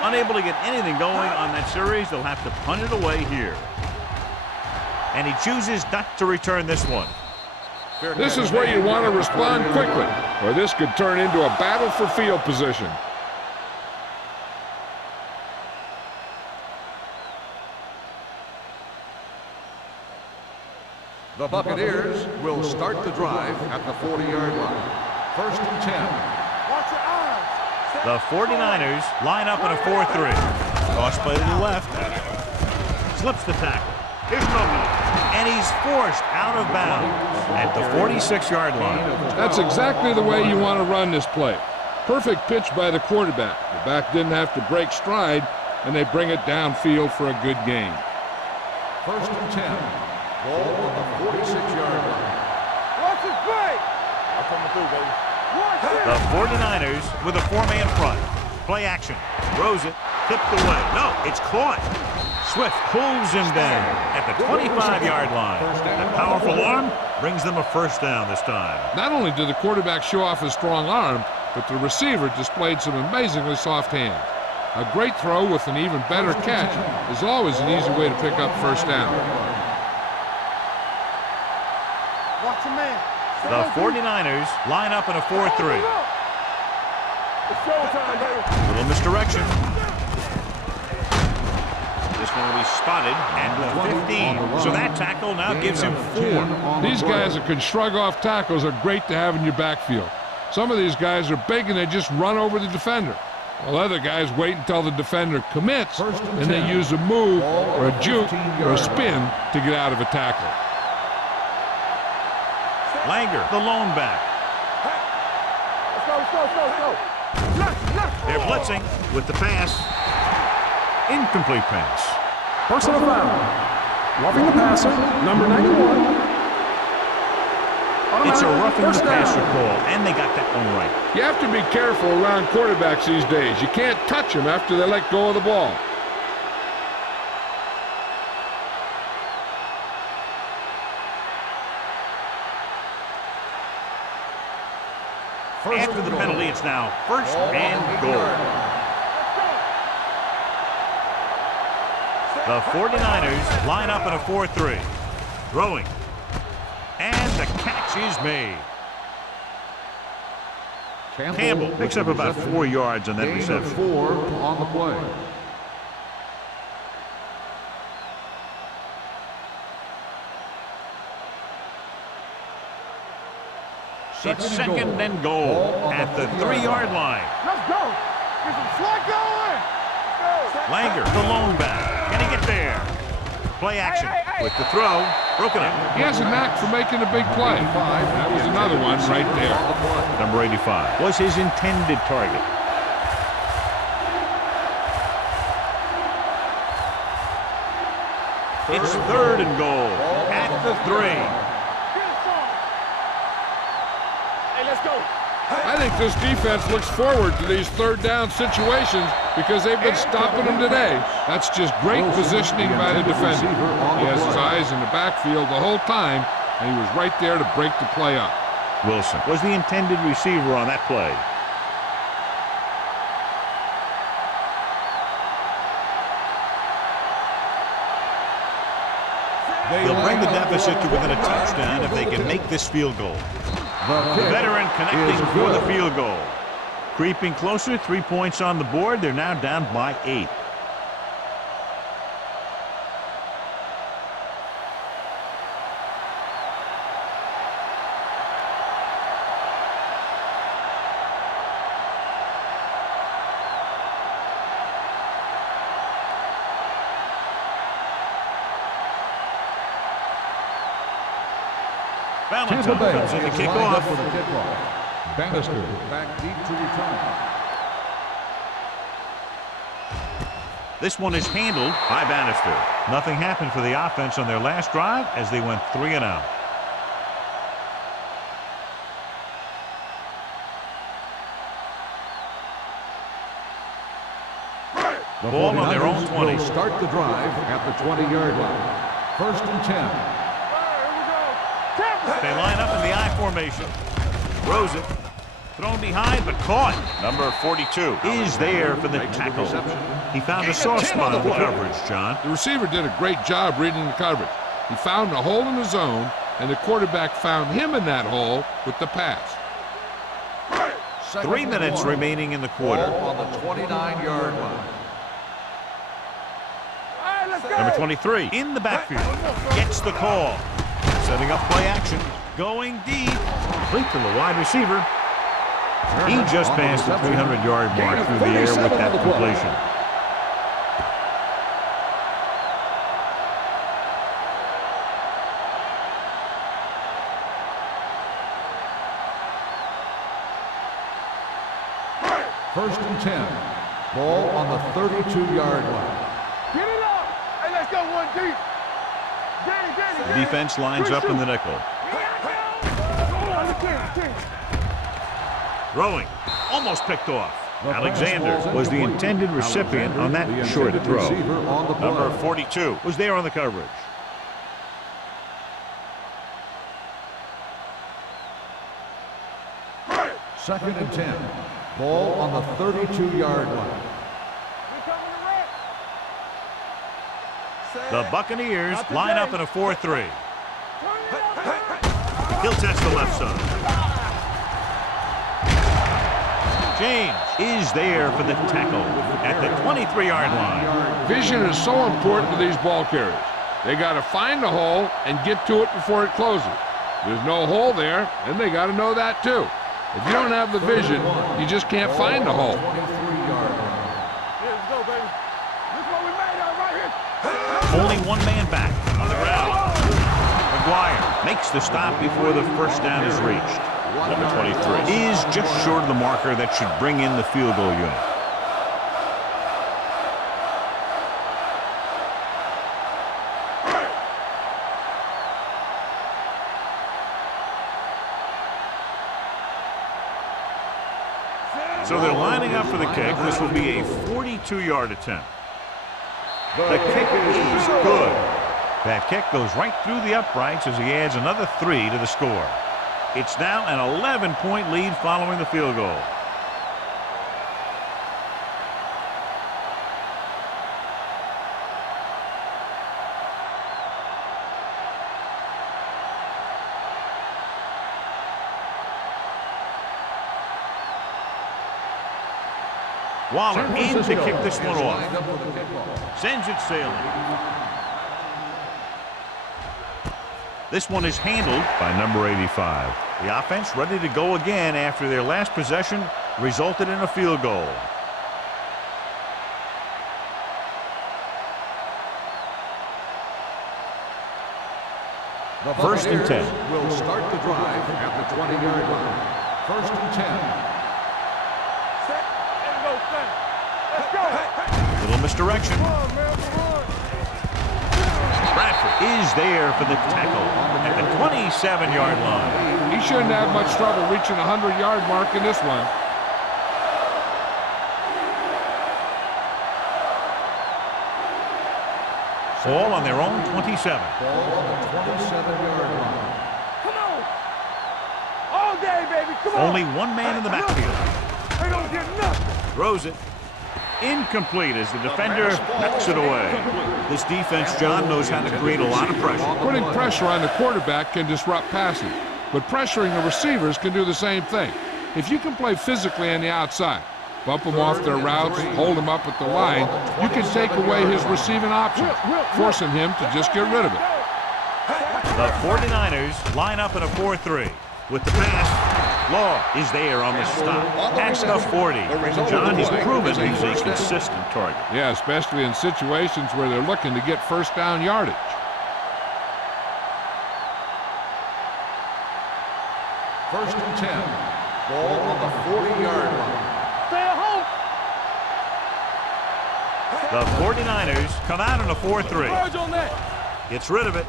Unable to get anything going on that series, they'll have to punt it away here. And he chooses not to return this one. This is where you want to respond quickly, or this could turn into a battle for field position. The Buccaneers will start the drive at the 40-yard line. 1st and 10. Watch your eyes. The 49ers line up in a 4-3. Toss play to the left. Slips the tackle. Here's Mobley. And he's forced out of bounds at the 46-yard line. That's exactly the way you want to run this play. Perfect pitch by the quarterback. The back didn't have to break stride, and they bring it downfield for a good gain. 1st and 10. Ball on the 46-yard line. Watch the play. I'm coming through, baby. Watch it. The 49ers with a four-man front. Play action. Throws it. Tipped away. No, it's caught. Swift pulls him down at the 25-yard line. That powerful arm brings them a first down this time. Not only did the quarterback show off his strong arm, but the receiver displayed some amazingly soft hands. A great throw with an even better catch is always an easy way to pick up first down. Watch your man. The 49ers line up in a 4-3. It's showtime, baby. Little misdirection. This one will be spotted at the 15. So that tackle now gives him 4. These guys that can shrug off tackles are great to have in your backfield. Some of these guys are big and they just run over the defender, while other guys wait until the defender commits and they use a move or a juke or a spin to get out of a tackle. Langer, the lone back. Let's go. They're blitzing with the pass. Incomplete pass. Personal foul. Roughing the passer, number 91. It's a roughing the First down. passer call, and they got that one right. You have to be careful around quarterbacks these days. You can't touch them after they let go of the ball. After the penalty, it's now first and goal. The 49ers line up in a 4-3. Throwing. And the catch is made. Campbell picks up about 4 yards on that Gain of reception. 4 on the play. It's second and goal at the 3-yard line. Let's go. Get some slot going. Let's go. Langer, the lone back. Can he get there? Play action with the throw. Broken up. He has a knack for making a big play. That was another one right there. Number 85 was his intended target. It's third and goal at the 3. Hey, let's go. I think this defense looks forward to these third down situations because they've been stopping them today. That's just great positioning by the defender. He has his eyes in the backfield the whole time, and he was right there to break the play up. Wilson was the intended receiver on that play. They'll bring the deficit to within a touchdown if they can make this field goal. The veteran connecting for the field goal. Creeping closer, 3 points on the board. They're now down by 8. Tampa Bay comes in to kick lined up off. for the kickoff. Bannister back deep to return. This one is handled by Bannister. Nothing happened for the offense on their last drive as they went 3 and out. The Ball on their own 20. will start the drive at the 20-yard line. First and 10. They line up in the I formation. Throws it. Thrown behind, but caught. Number 42 is there for the tackle. He found a soft spot in the coverage, John. The receiver did a great job reading the coverage. He found a hole in the zone, and the quarterback found him in that hole with the pass. 3 minutes remaining in the quarter. Ball on the 29-yard line. Number 23 in the backfield. Gets the call. Setting up play action. Going deep. Complete to the wide receiver. He just passed the 300-yard mark through the air with that completion. First and 10. Ball on the 32-yard line. Get it up. Hey, let's go one deep. The defense lines up in the nickel. Throwing. Almost picked off. Alexander was the intended recipient on that short throw. Number 42 was there on the coverage. Second and 10. Ball on the 32-yard line. The Buccaneers line up in a 4-3. He'll test the left side. James is there for the tackle at the 23-yard line. Vision is so important to these ball carriers. They got to find the hole and get to it before it closes. There's no hole there, and they got to know that too. If you don't have the vision, you just can't find the hole. Only one man back on the ground. McGuire makes the stop before the first down is reached. Number 23 is just short of the marker that should bring in the field goal unit. So they're lining up for the kick. This will be a 42-yard attempt. The kick is good. That kick goes right through the uprights as he adds another 3 to the score. It's now an 11-point lead following the field goal. Waller in to kick this one off. Sends it sailing. This one is handled by number 85. The offense ready to go again after their last possession resulted in a field goal. First and 10. Will start the drive at the 20-yard line. First and 10. Little misdirection. Bradford is there for the tackle at the 27-yard line. He shouldn't have much trouble reaching the 100-yard mark in this one. Ball on their own 27. Ball on the 27-yard line. Come on. All day, baby. Come on. Only one man in the backfield. They don't get nothing. Throws it. Incomplete as the defender knocks it away. This defense, John, knows how to create a lot of pressure. Putting pressure on the quarterback can disrupt passing, but pressuring the receivers can do the same thing. If you can play physically on the outside, bump them off their routes, hold them up at the line, you can take away his receiving options, forcing him to just get rid of it. The 49ers line up in a 4-3. With the pass, Law is there on the stop at the 40. John, he's proven he's a consistent target. Yeah, especially in situations where they're looking to get first down yardage. First and 10. Ball on the 40-yard line. Stay at home. The 49ers come out in a 4-3. Charge on that. Gets rid of it,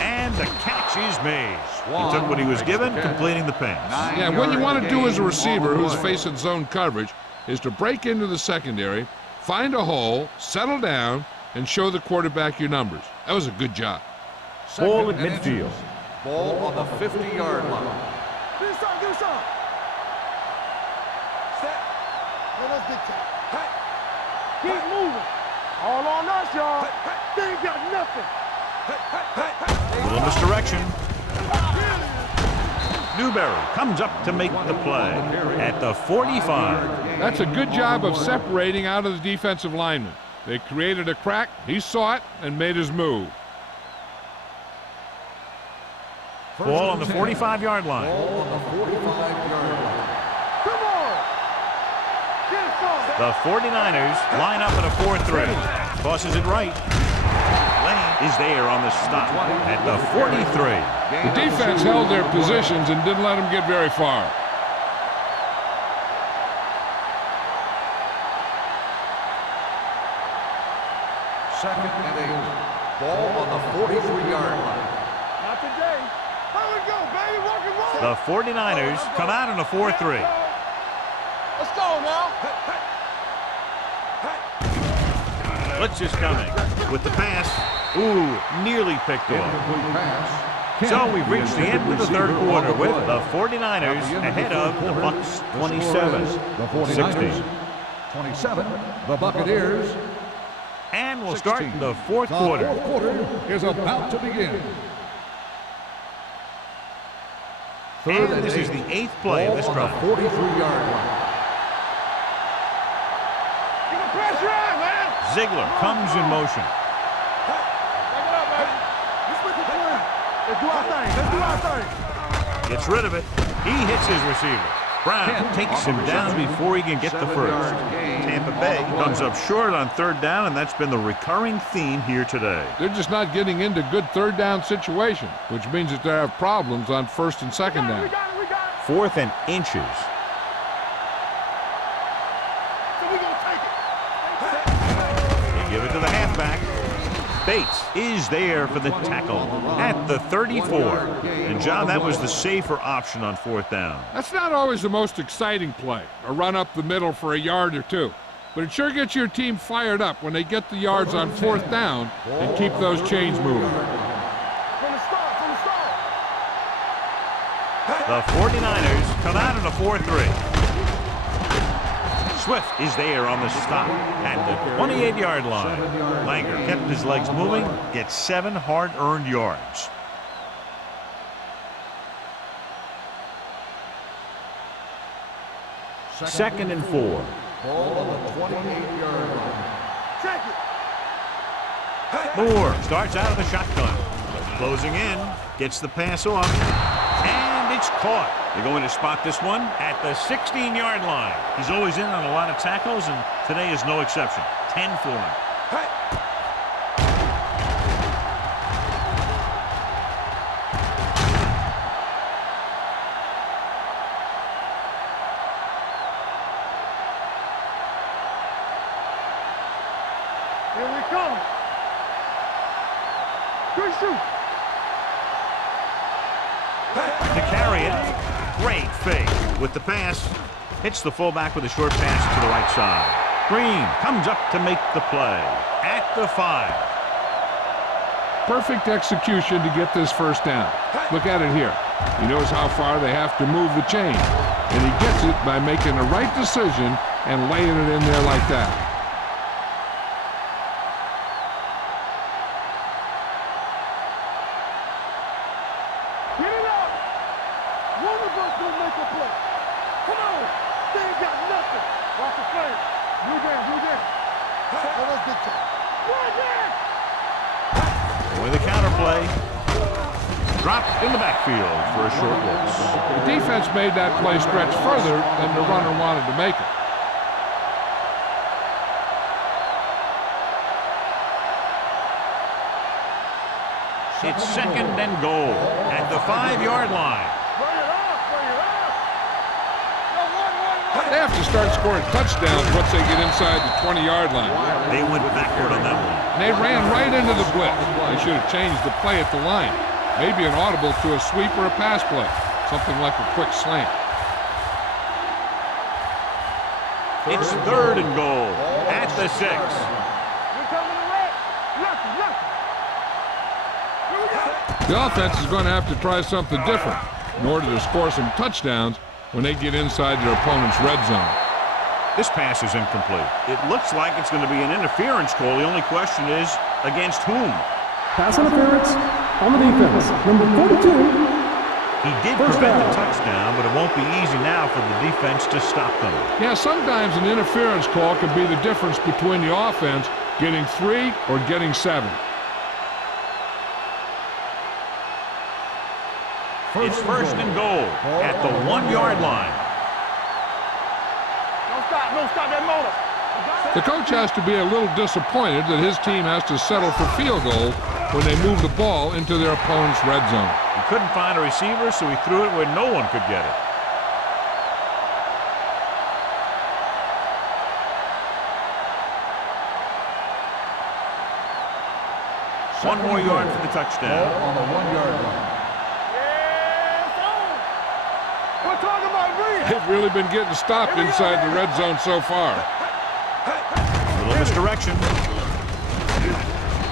and the catch is made. He took what he was given, completing the pass. Yeah, what you want to do as a receiver who's facing zone coverage is to break into the secondary, find a hole, settle down, and show the quarterback your numbers. That was a good job. Ball at Second and midfield. inches. Ball on the 50-yard line. Do something, do something. Set. Let us dictate. Keep moving. All on us, y'all. They ain't got nothing. Little misdirection. Newberry comes up to make the play at the 45. That's a good job of separating out of the defensive lineman. They created a crack, he saw it, and made his move. Ball on the 45-yard line. Ball on the 45-yard line. Come on. Get it started. The 49ers line up in a 4-3. Tosses it right. Lane is there on the stop at the 43. The defense held their positions and didn't let them get very far. Second and 8. Ball on the 43-yard line. Not today. Here we go, baby. Rock and roll. The 49ers come out in a 4-3. Let's go now. Blitz is coming with the pass. Ooh, nearly picked off. Incomplete pass. So we've reached the end of the third quarter with the 49ers ahead of the Bucs 27, The 49ers. 16. 27. The Buccaneers. And we'll start 16. the fourth The quarter. fourth quarter is about to begin. And this is the 8th play of this Ball on drive. the 43-yard line. Keep the pressure on, man. Ziegler comes in motion. Take it up, baby. Let's switch it to him. Let's do our thing. Let's do our thing. Gets rid of it. He hits his receiver. Brown takes him down before he can get the first. Tampa Bay comes up short on third down, and that's been the recurring theme here today. They're just not getting into good third down situations, which means that they have problems on first and second We down. got it, we got it. Fourth and inches. So we gonna take it. They give it to the halfback. Bates is there for the tackle at the 34. And, John, that was the safer option on fourth down. That's not always the most exciting play, a run up the middle for a yard or two. But it sure gets your team fired up when they get the yards on fourth down and keep those chains moving. From the start, from the start. The 49ers come out in a 4-3. Swift is there on the stop at the 28-yard line. Langer kept his legs moving, gets 7 hard-earned yards. Second and 4. Ball on the 28-yard line. Check it. Moore starts out of the shotgun. Closing in, gets the pass off, and it's caught. They're going to spot this one at the 16-yard line. He's always in on a lot of tackles, and today is no exception. 10 for him. Here we come. Good shoot. To carry it. Great fake with the pass. Hits the fullback with a short pass to the right side. Green comes up to make the play at the 5. Perfect execution to get this first down. Look at it here. He knows how far they have to move the chain, and he gets it by making the right decision and laying it in there like that. Get it up. One of us will make a play. Come on. They ain't got nothing. Watch the play. You there. Let us get you. Right there. With a counter play. Dropped in the backfield for a short loss. The defense made that play stretch further than the runner wanted to make it. It's 2nd and goal at the 5-yard line. Bring it up. Yo, one. They have to start scoring touchdowns once they get inside the 20-yard line. They went backward on that one. And they ran right into the blitz. They should have changed the play at the line. Maybe an audible to a sweep or a pass play. Something like a quick slant. It's 3rd and goal at the 6. We coming to right. Left. Here we go. The offense is going to have to try something different in order to score some touchdowns when they get inside their opponent's red zone. This pass is incomplete. It looks like it's going to be an interference call. The only question is, against whom? Pass interference on the defense. Number 42. He did First prevent down. the touchdown, but it won't be easy now for the defense to stop them. Yeah, sometimes an interference call can be the difference between the offense getting 3 or getting 7. It's 1st and goal at the 1-yard line. Don't stop that motor. The coach has to be a little disappointed that his team has to settle for field goals when they move the ball into their opponent's red zone. He couldn't find a receiver, so he threw it where no one could get it. One more yard for the touchdown. On the 1-yard line. We're talking about green. They've really been getting stopped inside the red zone so far. A little misdirection.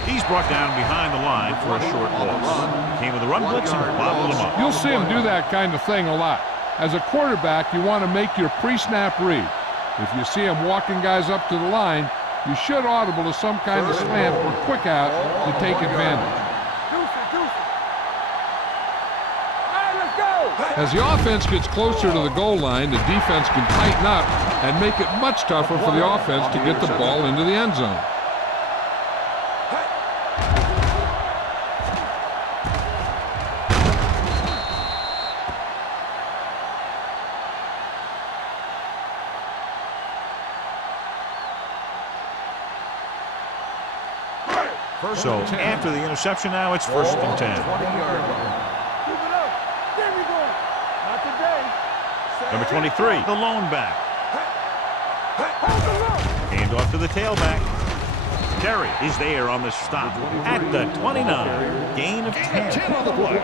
He's brought down behind the line for a short loss. Came with a run blitz and bobbled him up. You'll see him do that kind of thing a lot. As a quarterback, you want to make your pre-snap read. If you see him walking guys up to the line, you should audible to some kind of slant or quick out to take advantage. As the offense gets closer to the goal line, the defense can tighten up and make it much tougher for the offense to get the ball into the end zone. So after the interception now, it's 1st and 10. 20-yard line. Keep it up. There we go. Not today. Number 23, the lone back. Hold the look. Hand off to the tailback. Terry is there on the stop at the 29. Gain of 10 on the play.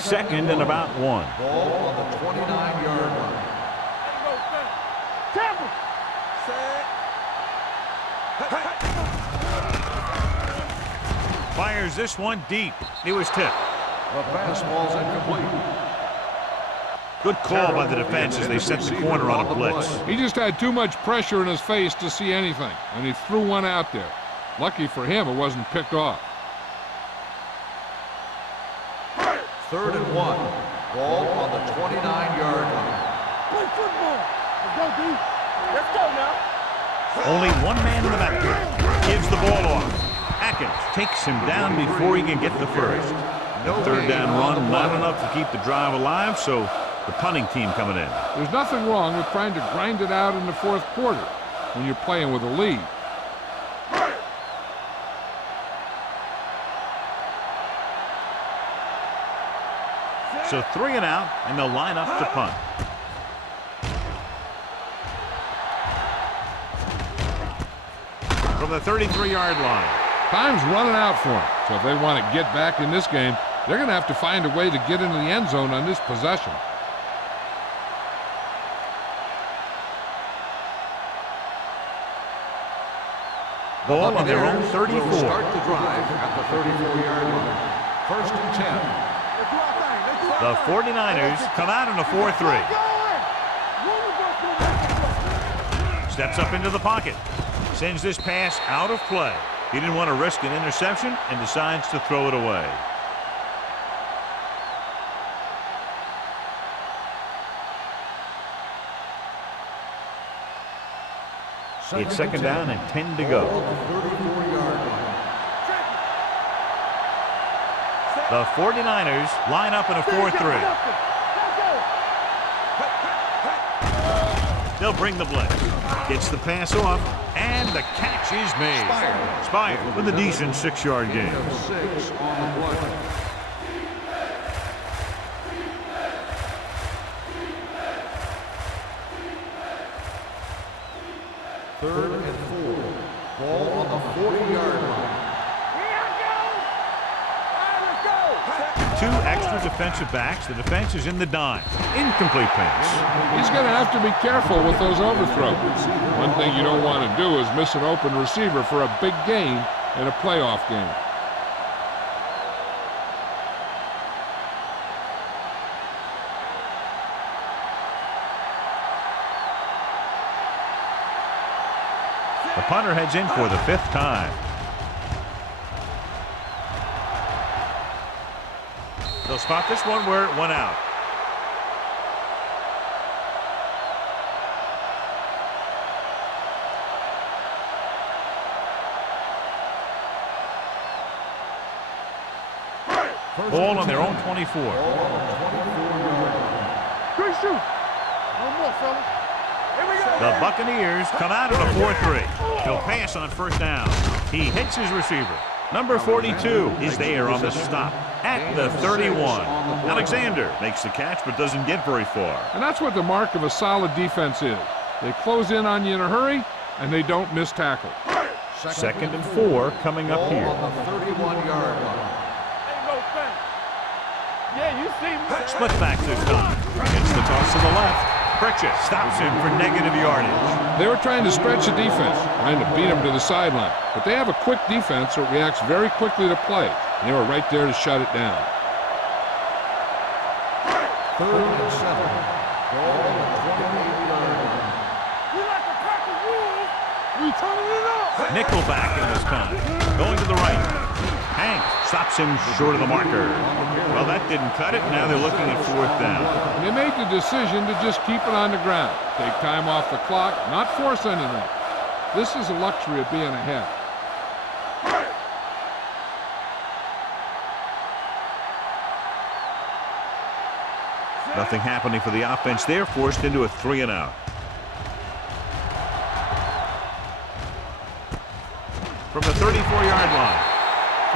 Second and about 1. Ball on the 29-yard line. Tampa. Fires this one deep. It was tipped. The fastball's incomplete. Good call by the defense as they set the corner on a blitz. He just had too much pressure in his face to see anything, and he threw one out there. Lucky for him, it wasn't picked off. 3rd and 1. Ball on the 29-yard line. Play football. Let's go, D. Let's go now. Only one man in the backfield. Gives the ball off. Atkins takes him down before he can get the first. The 3rd down run, not enough to keep the drive alive, so the punting team coming in. There's nothing wrong with trying to grind it out in the 4th quarter when you're playing with a lead. So 3 and out, and they'll line up to punt. from the 33-yard line. Time's running out for them, so if they want to get back in this game, they're going to have to find a way to get into the end zone on this possession. Ball on their own 34. Start the drive at the 34-yard line. 1st and 10. The 49ers come out in a 4-3. Steps up into the pocket. Sends this pass out of play. He didn't want to risk an interception and decides to throw it away. It's 2nd down and 10 to go. The 49ers line up in a 4-3. They'll bring the blitz. Gets the pass off, and the catch is made. Spire with a decent 6-yard gain. 6 on the play. Third and 4. Ball on the 40-yard line. Two extra defensive backs. The defense is in the dime. Incomplete pass. He's going to have to be careful with those overthrows. One thing you don't want to do is miss an open receiver for a big gain in a playoff game. The punter heads in for the 5th time. They'll spot this one where it went out. Ball on their own 24. Good shoot. No more, fellas. Here we go. The Buccaneers come out in a 4-3. He'll pass on 1st down. He hits his receiver. Number 42 is there on the stop at the 31. Alexander makes the catch but doesn't get very far. And that's what the mark of a solid defense is. They close in on you in a hurry, and they don't miss tackle. 2nd and 4 coming up here. On the 31-yard line. Yeah, you see me. Split back this time. Gets the toss to the left. Pritchett stops him for negative yardage. They were trying to stretch the defense, trying to beat him to the sideline. But they have a quick defense that reacts very quickly to play. And they were right there to shut it down. 3rd and 7. Ball on the 28-yard line. We like a pack of wolves. We turning it up. Nickelback in this time. Going to the right. Hank stops him short of the marker. Well, that didn't cut it. Now they're looking at 4th down. They made the decision to just keep it on the ground. Take time off the clock, not force anything. This is a luxury of being ahead. Nothing happening for the offense. They're forced into a 3-and-out. From the 34-yard line.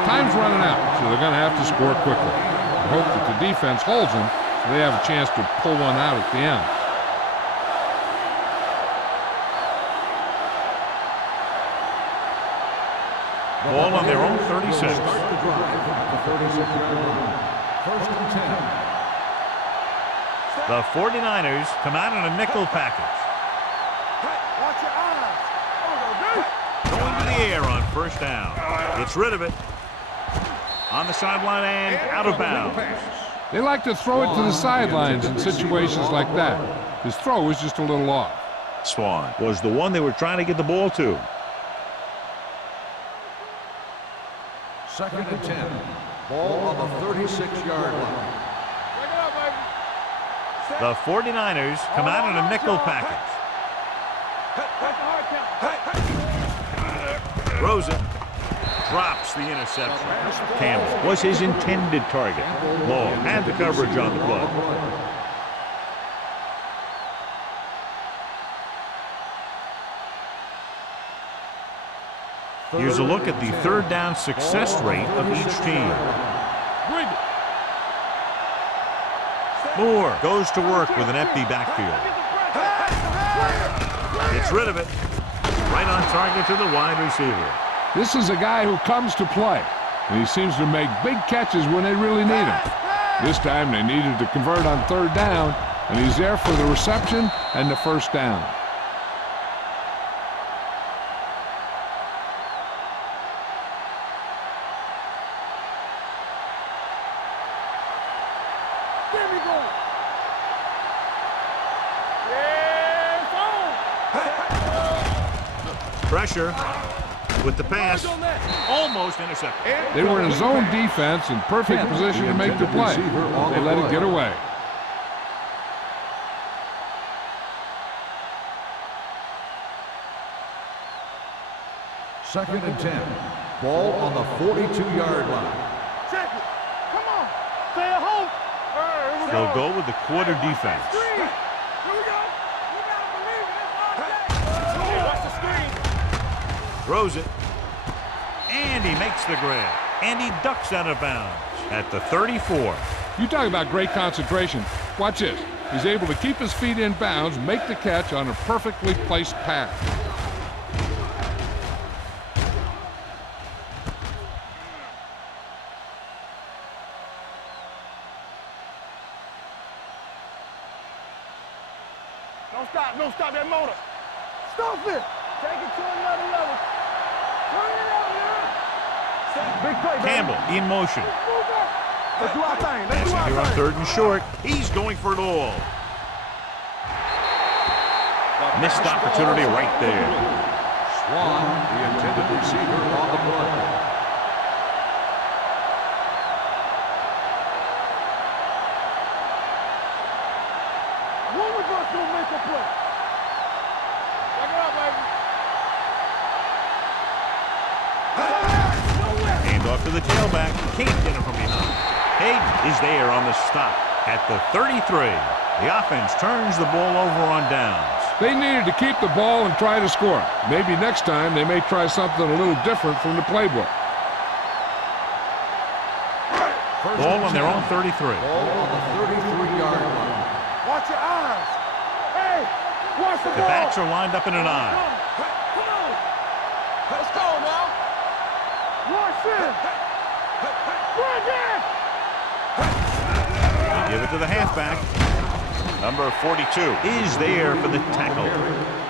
Time's running out, so they're going to have to score quickly. I hope that the defense holds them so they have a chance to pull one out at the end. Ball on their own 36. Start the drive at the 36-yard line. 1st and 10. The 49ers come out in a nickel package. Watch your eyes. Going to the air on 1st down. Gets rid of it. On the sideline and out of bounds. They like to throw it to the sidelines in situations like that. His throw was just a little off. Swan was the one they were trying to get the ball to. 2nd and 10. Ball on the 36-yard line. The 49ers come out in a nickel package. Rosen drops the interception. Campbell was his intended target. Long had the coverage on the play. Here's a look at the 3rd down success rate of each team. Moore goes to work with an empty backfield. Gets rid of it. Right on target to the wide receiver. This is a guy who comes to play, and he seems to make big catches when they really need him. This time they needed to convert on 3rd down, and he's there for the reception and the 1st down. Pressure with the pass. Almost intercepted. They were in zone defense in perfect position to make the play. They let it get away. Second and 10. Ball on the 42-yard line. Check it. Come on. Stay at home. They'll go with the quarter defense. Here we go. You gotta believe it. Watch the screen. Throws it. And he makes the grab. And he ducks out of bounds at the 34. You talk about great concentration. Watch this. He's able to keep his feet in bounds, make the catch on a perfectly placed pass. Don't stop that motor. Stop it. Take it to another level. Turn it up, man. Big play, baby. Campbell in motion. Let's do our thing. Let's do Passing our here on thing. 3rd and short. He's going for it all. Missed opportunity right there. Swan, the intended receiver on the play. One of us gonna make a play. Check it out, baby. Hand off to the tailback. Can't get him from behind. Hayden is there on the stop at the 33. The offense turns the ball over on downs. They needed to keep the ball and try to score. Maybe next time they may try something a little different from the playbook. Ball on their own 33. Ball on the 33-yard line. Watch your eyes. Hey, watch the The ball. backs are lined up in an eye. Come on. Let's go now. Watch it. Bring it. They give it to the halfback. Number 42 is there for the tackle.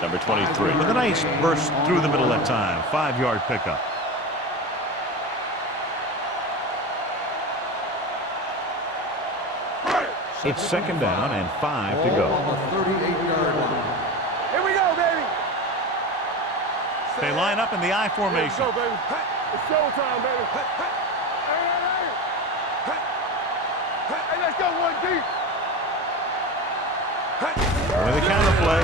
Number 23 with a nice burst through the middle that time. 5-yard pickup. It's 2nd down and 5 to Ball go. on the 38-yard line. Here we go, baby. They line up in the I Let's formation. go, baby. It's showtime, baby. Hey, let's go one deep. With the counter play.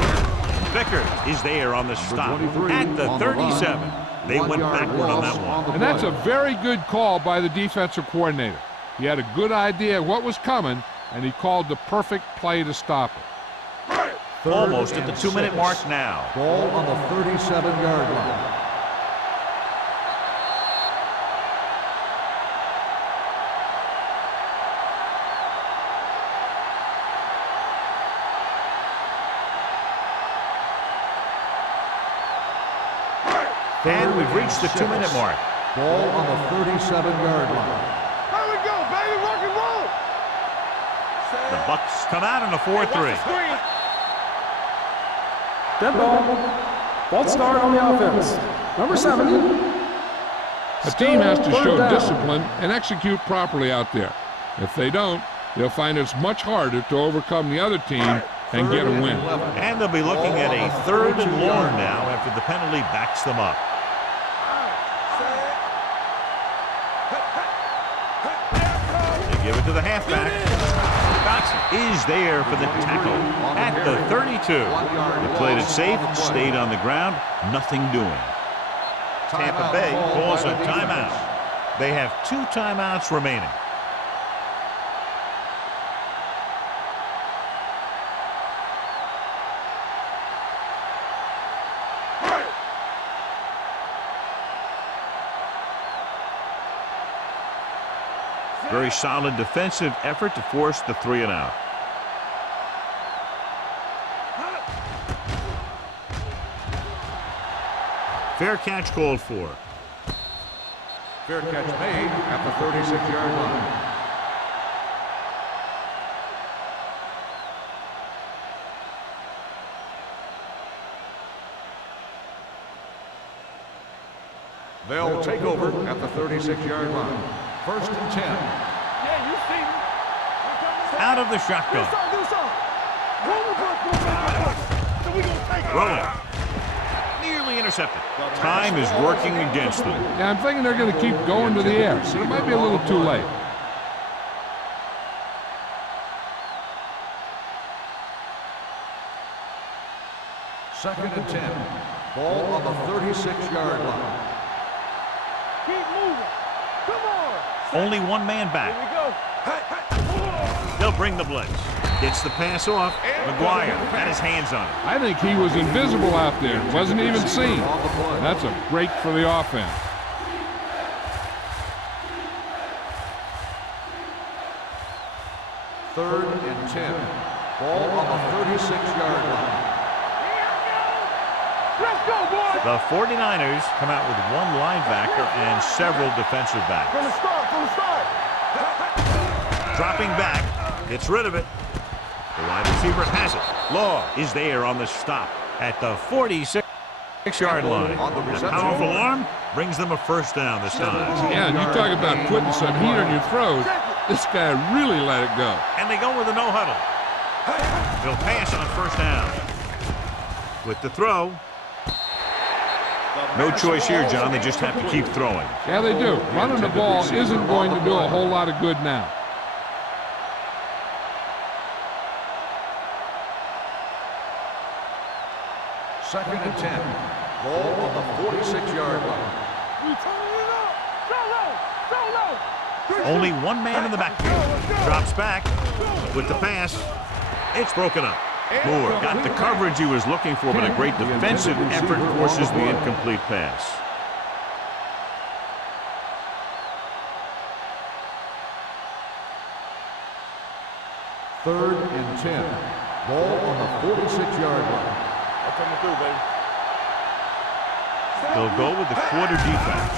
Vickers is there on the stop at the 37. They went backward on that one. And that's a very good call by the defensive coordinator. He had a good idea of what was coming, and he called the perfect play to stop it. Almost at the 2-minute mark now. Ball on the 37-yard line. And we've reached the 2-minute mark. Ball on the 37-yard line. Here we go, baby. Rock and roll. The Bucks come out in a 4-3. Dead ball. False start on the offense. Number 7. A team has to show discipline and execute properly out there. If they don't, they'll find it's much harder to overcome the other team and get a win. And they'll be looking at a 3rd and long now after the penalty backs them up. They give it to the halfback. Is there for the tackle at the 32. They played it safe, stayed on the ground, nothing doing. Tampa Bay calls a timeout. They have 2 timeouts remaining. Very solid defensive effort to force the 3-and-out. Fair catch called for. Fair catch made at the 36-yard line. They'll take over at the 36-yard line. 1st and 10. Yeah, you see me. Out of the shotgun. So we gonna take it. Rolling. Nearly intercepted. Time is working against them. Yeah, I'm thinking they're going to keep going to the air, so it might be a little too late. Second and 10. Ball on the 36-yard line. Keep moving. Come on. Only one man back. Here we go. They'll bring the blitz. Gets the pass off. McGuire had his hands on it. I think he was invisible out there. Wasn't even seen. That's a break for the offense. Third and 10. Ball on the 36-yard line. Let's go, boys. The 49ers come out with one linebacker and several defensive backs. From the start. Dropping back. Gets rid of it. The wide receiver has it. Law is there on the stop at the 46-yard line. A powerful arm brings them a first down this time. Yeah, and you talk about putting some heat on your throws. This guy really let it go. And they go with a no huddle. They'll pass on first down. With the throw. No choice here, John. They just have to keep throwing. Yeah, they do. Running the ball isn't going to do a whole lot of good now. Second and 10. Ball on the 46-yard line. We turning it up. So low. Only one man in the backfield. Drops back with the pass. It's broken up. Moore got the coverage he was looking for, but a great defensive effort forces the incomplete pass. Third and 10. Ball on the 46-yard line. Coming through, baby. They'll go with the quarter defense.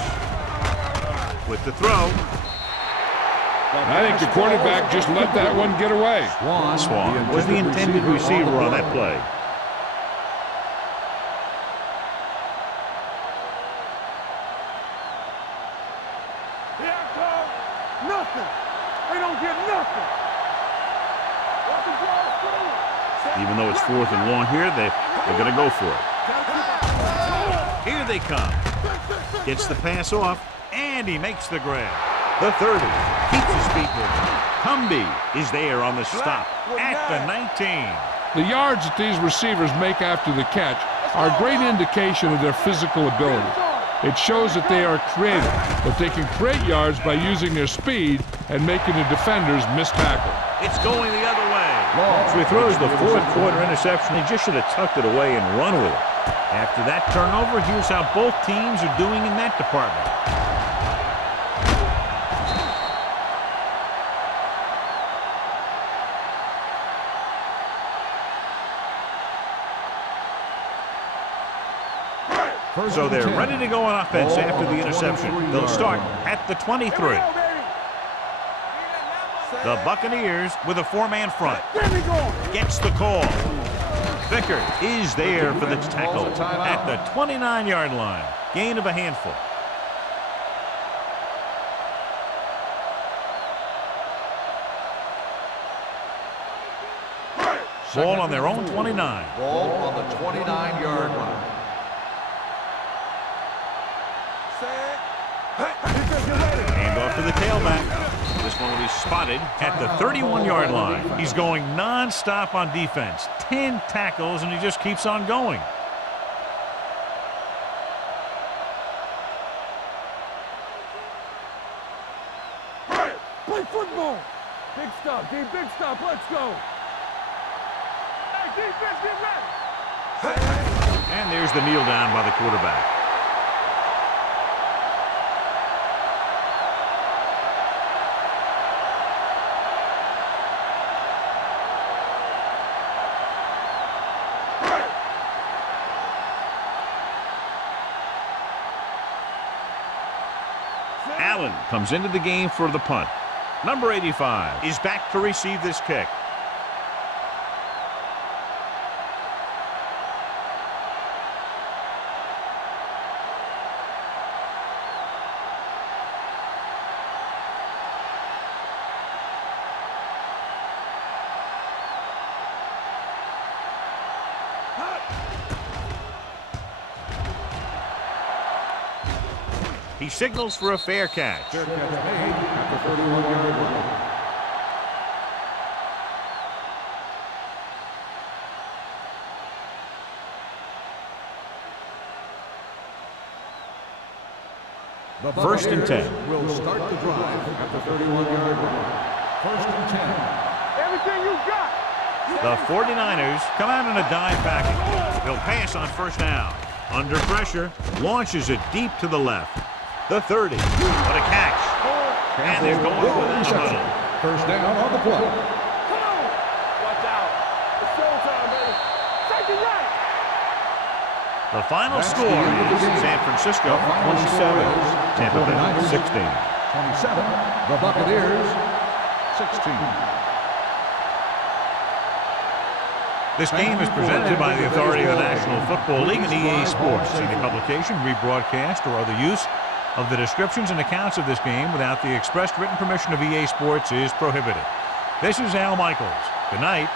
With the throw. I think the quarterback just let that one get away. Swan was the intended receiver on that play. Here I come. Nothing. They don't get nothing. Watch the ball through. Even though it's 4th and long here, they're going to go for it. Here they come. Gets the pass off, and he makes the grab. The 30 keeps his feet moving. Cumby is there on the stop at the 19. The yards that these receivers make after the catch are a great indication of their physical ability. It shows that they are creative, that they can create yards by using their speed and making the defenders miss tackle. It's going the other way. So he throws the 4th quarter interception. He just should have tucked it away and run with it. After that turnover, here's how both teams are doing in that department. So they're ready to go on offense after the interception. They'll start at the 23. The Buccaneers with a 4-man front. Gets the call. Vickers is there for the tackle at the 29-yard line. Gain of a handful. Ball on their own 29. Ball on the 29-yard line. Hand off to the tailback. This one will be spotted at the 31-yard line. He's going non-stop on defense. 10 tackles, and he just keeps on going. Play football. Big stop, D. Big stop. Let's go. Hey, defense, get ready. And there's the kneel down by the quarterback. Allen comes into the game for the punt. Number 85 is back to receive this kick. He signals for a fair catch. Fair catch made at the 31-yard line. The First and 10. Will start the drive at the 31-yard line. First and 10. Everything you got. The 49ers come out in a dime package. They'll pass on first down. Under pressure, launches it deep to the left. The 30. What a catch. And they're going without a huddle. First down on the play. Come on. Watch out. It's showtime, baby. Take it right. The final That's score the end of the is game. San Francisco The final 27, score is Tampa Bay 49ers 16. 27. The Buccaneers 16. This game is presented by the authority of the National Football League and EA Sports. Any publication, rebroadcast, or other use of the descriptions and accounts of this game without the expressed written permission of EA Sports is prohibited. This is Al Michaels. Good night.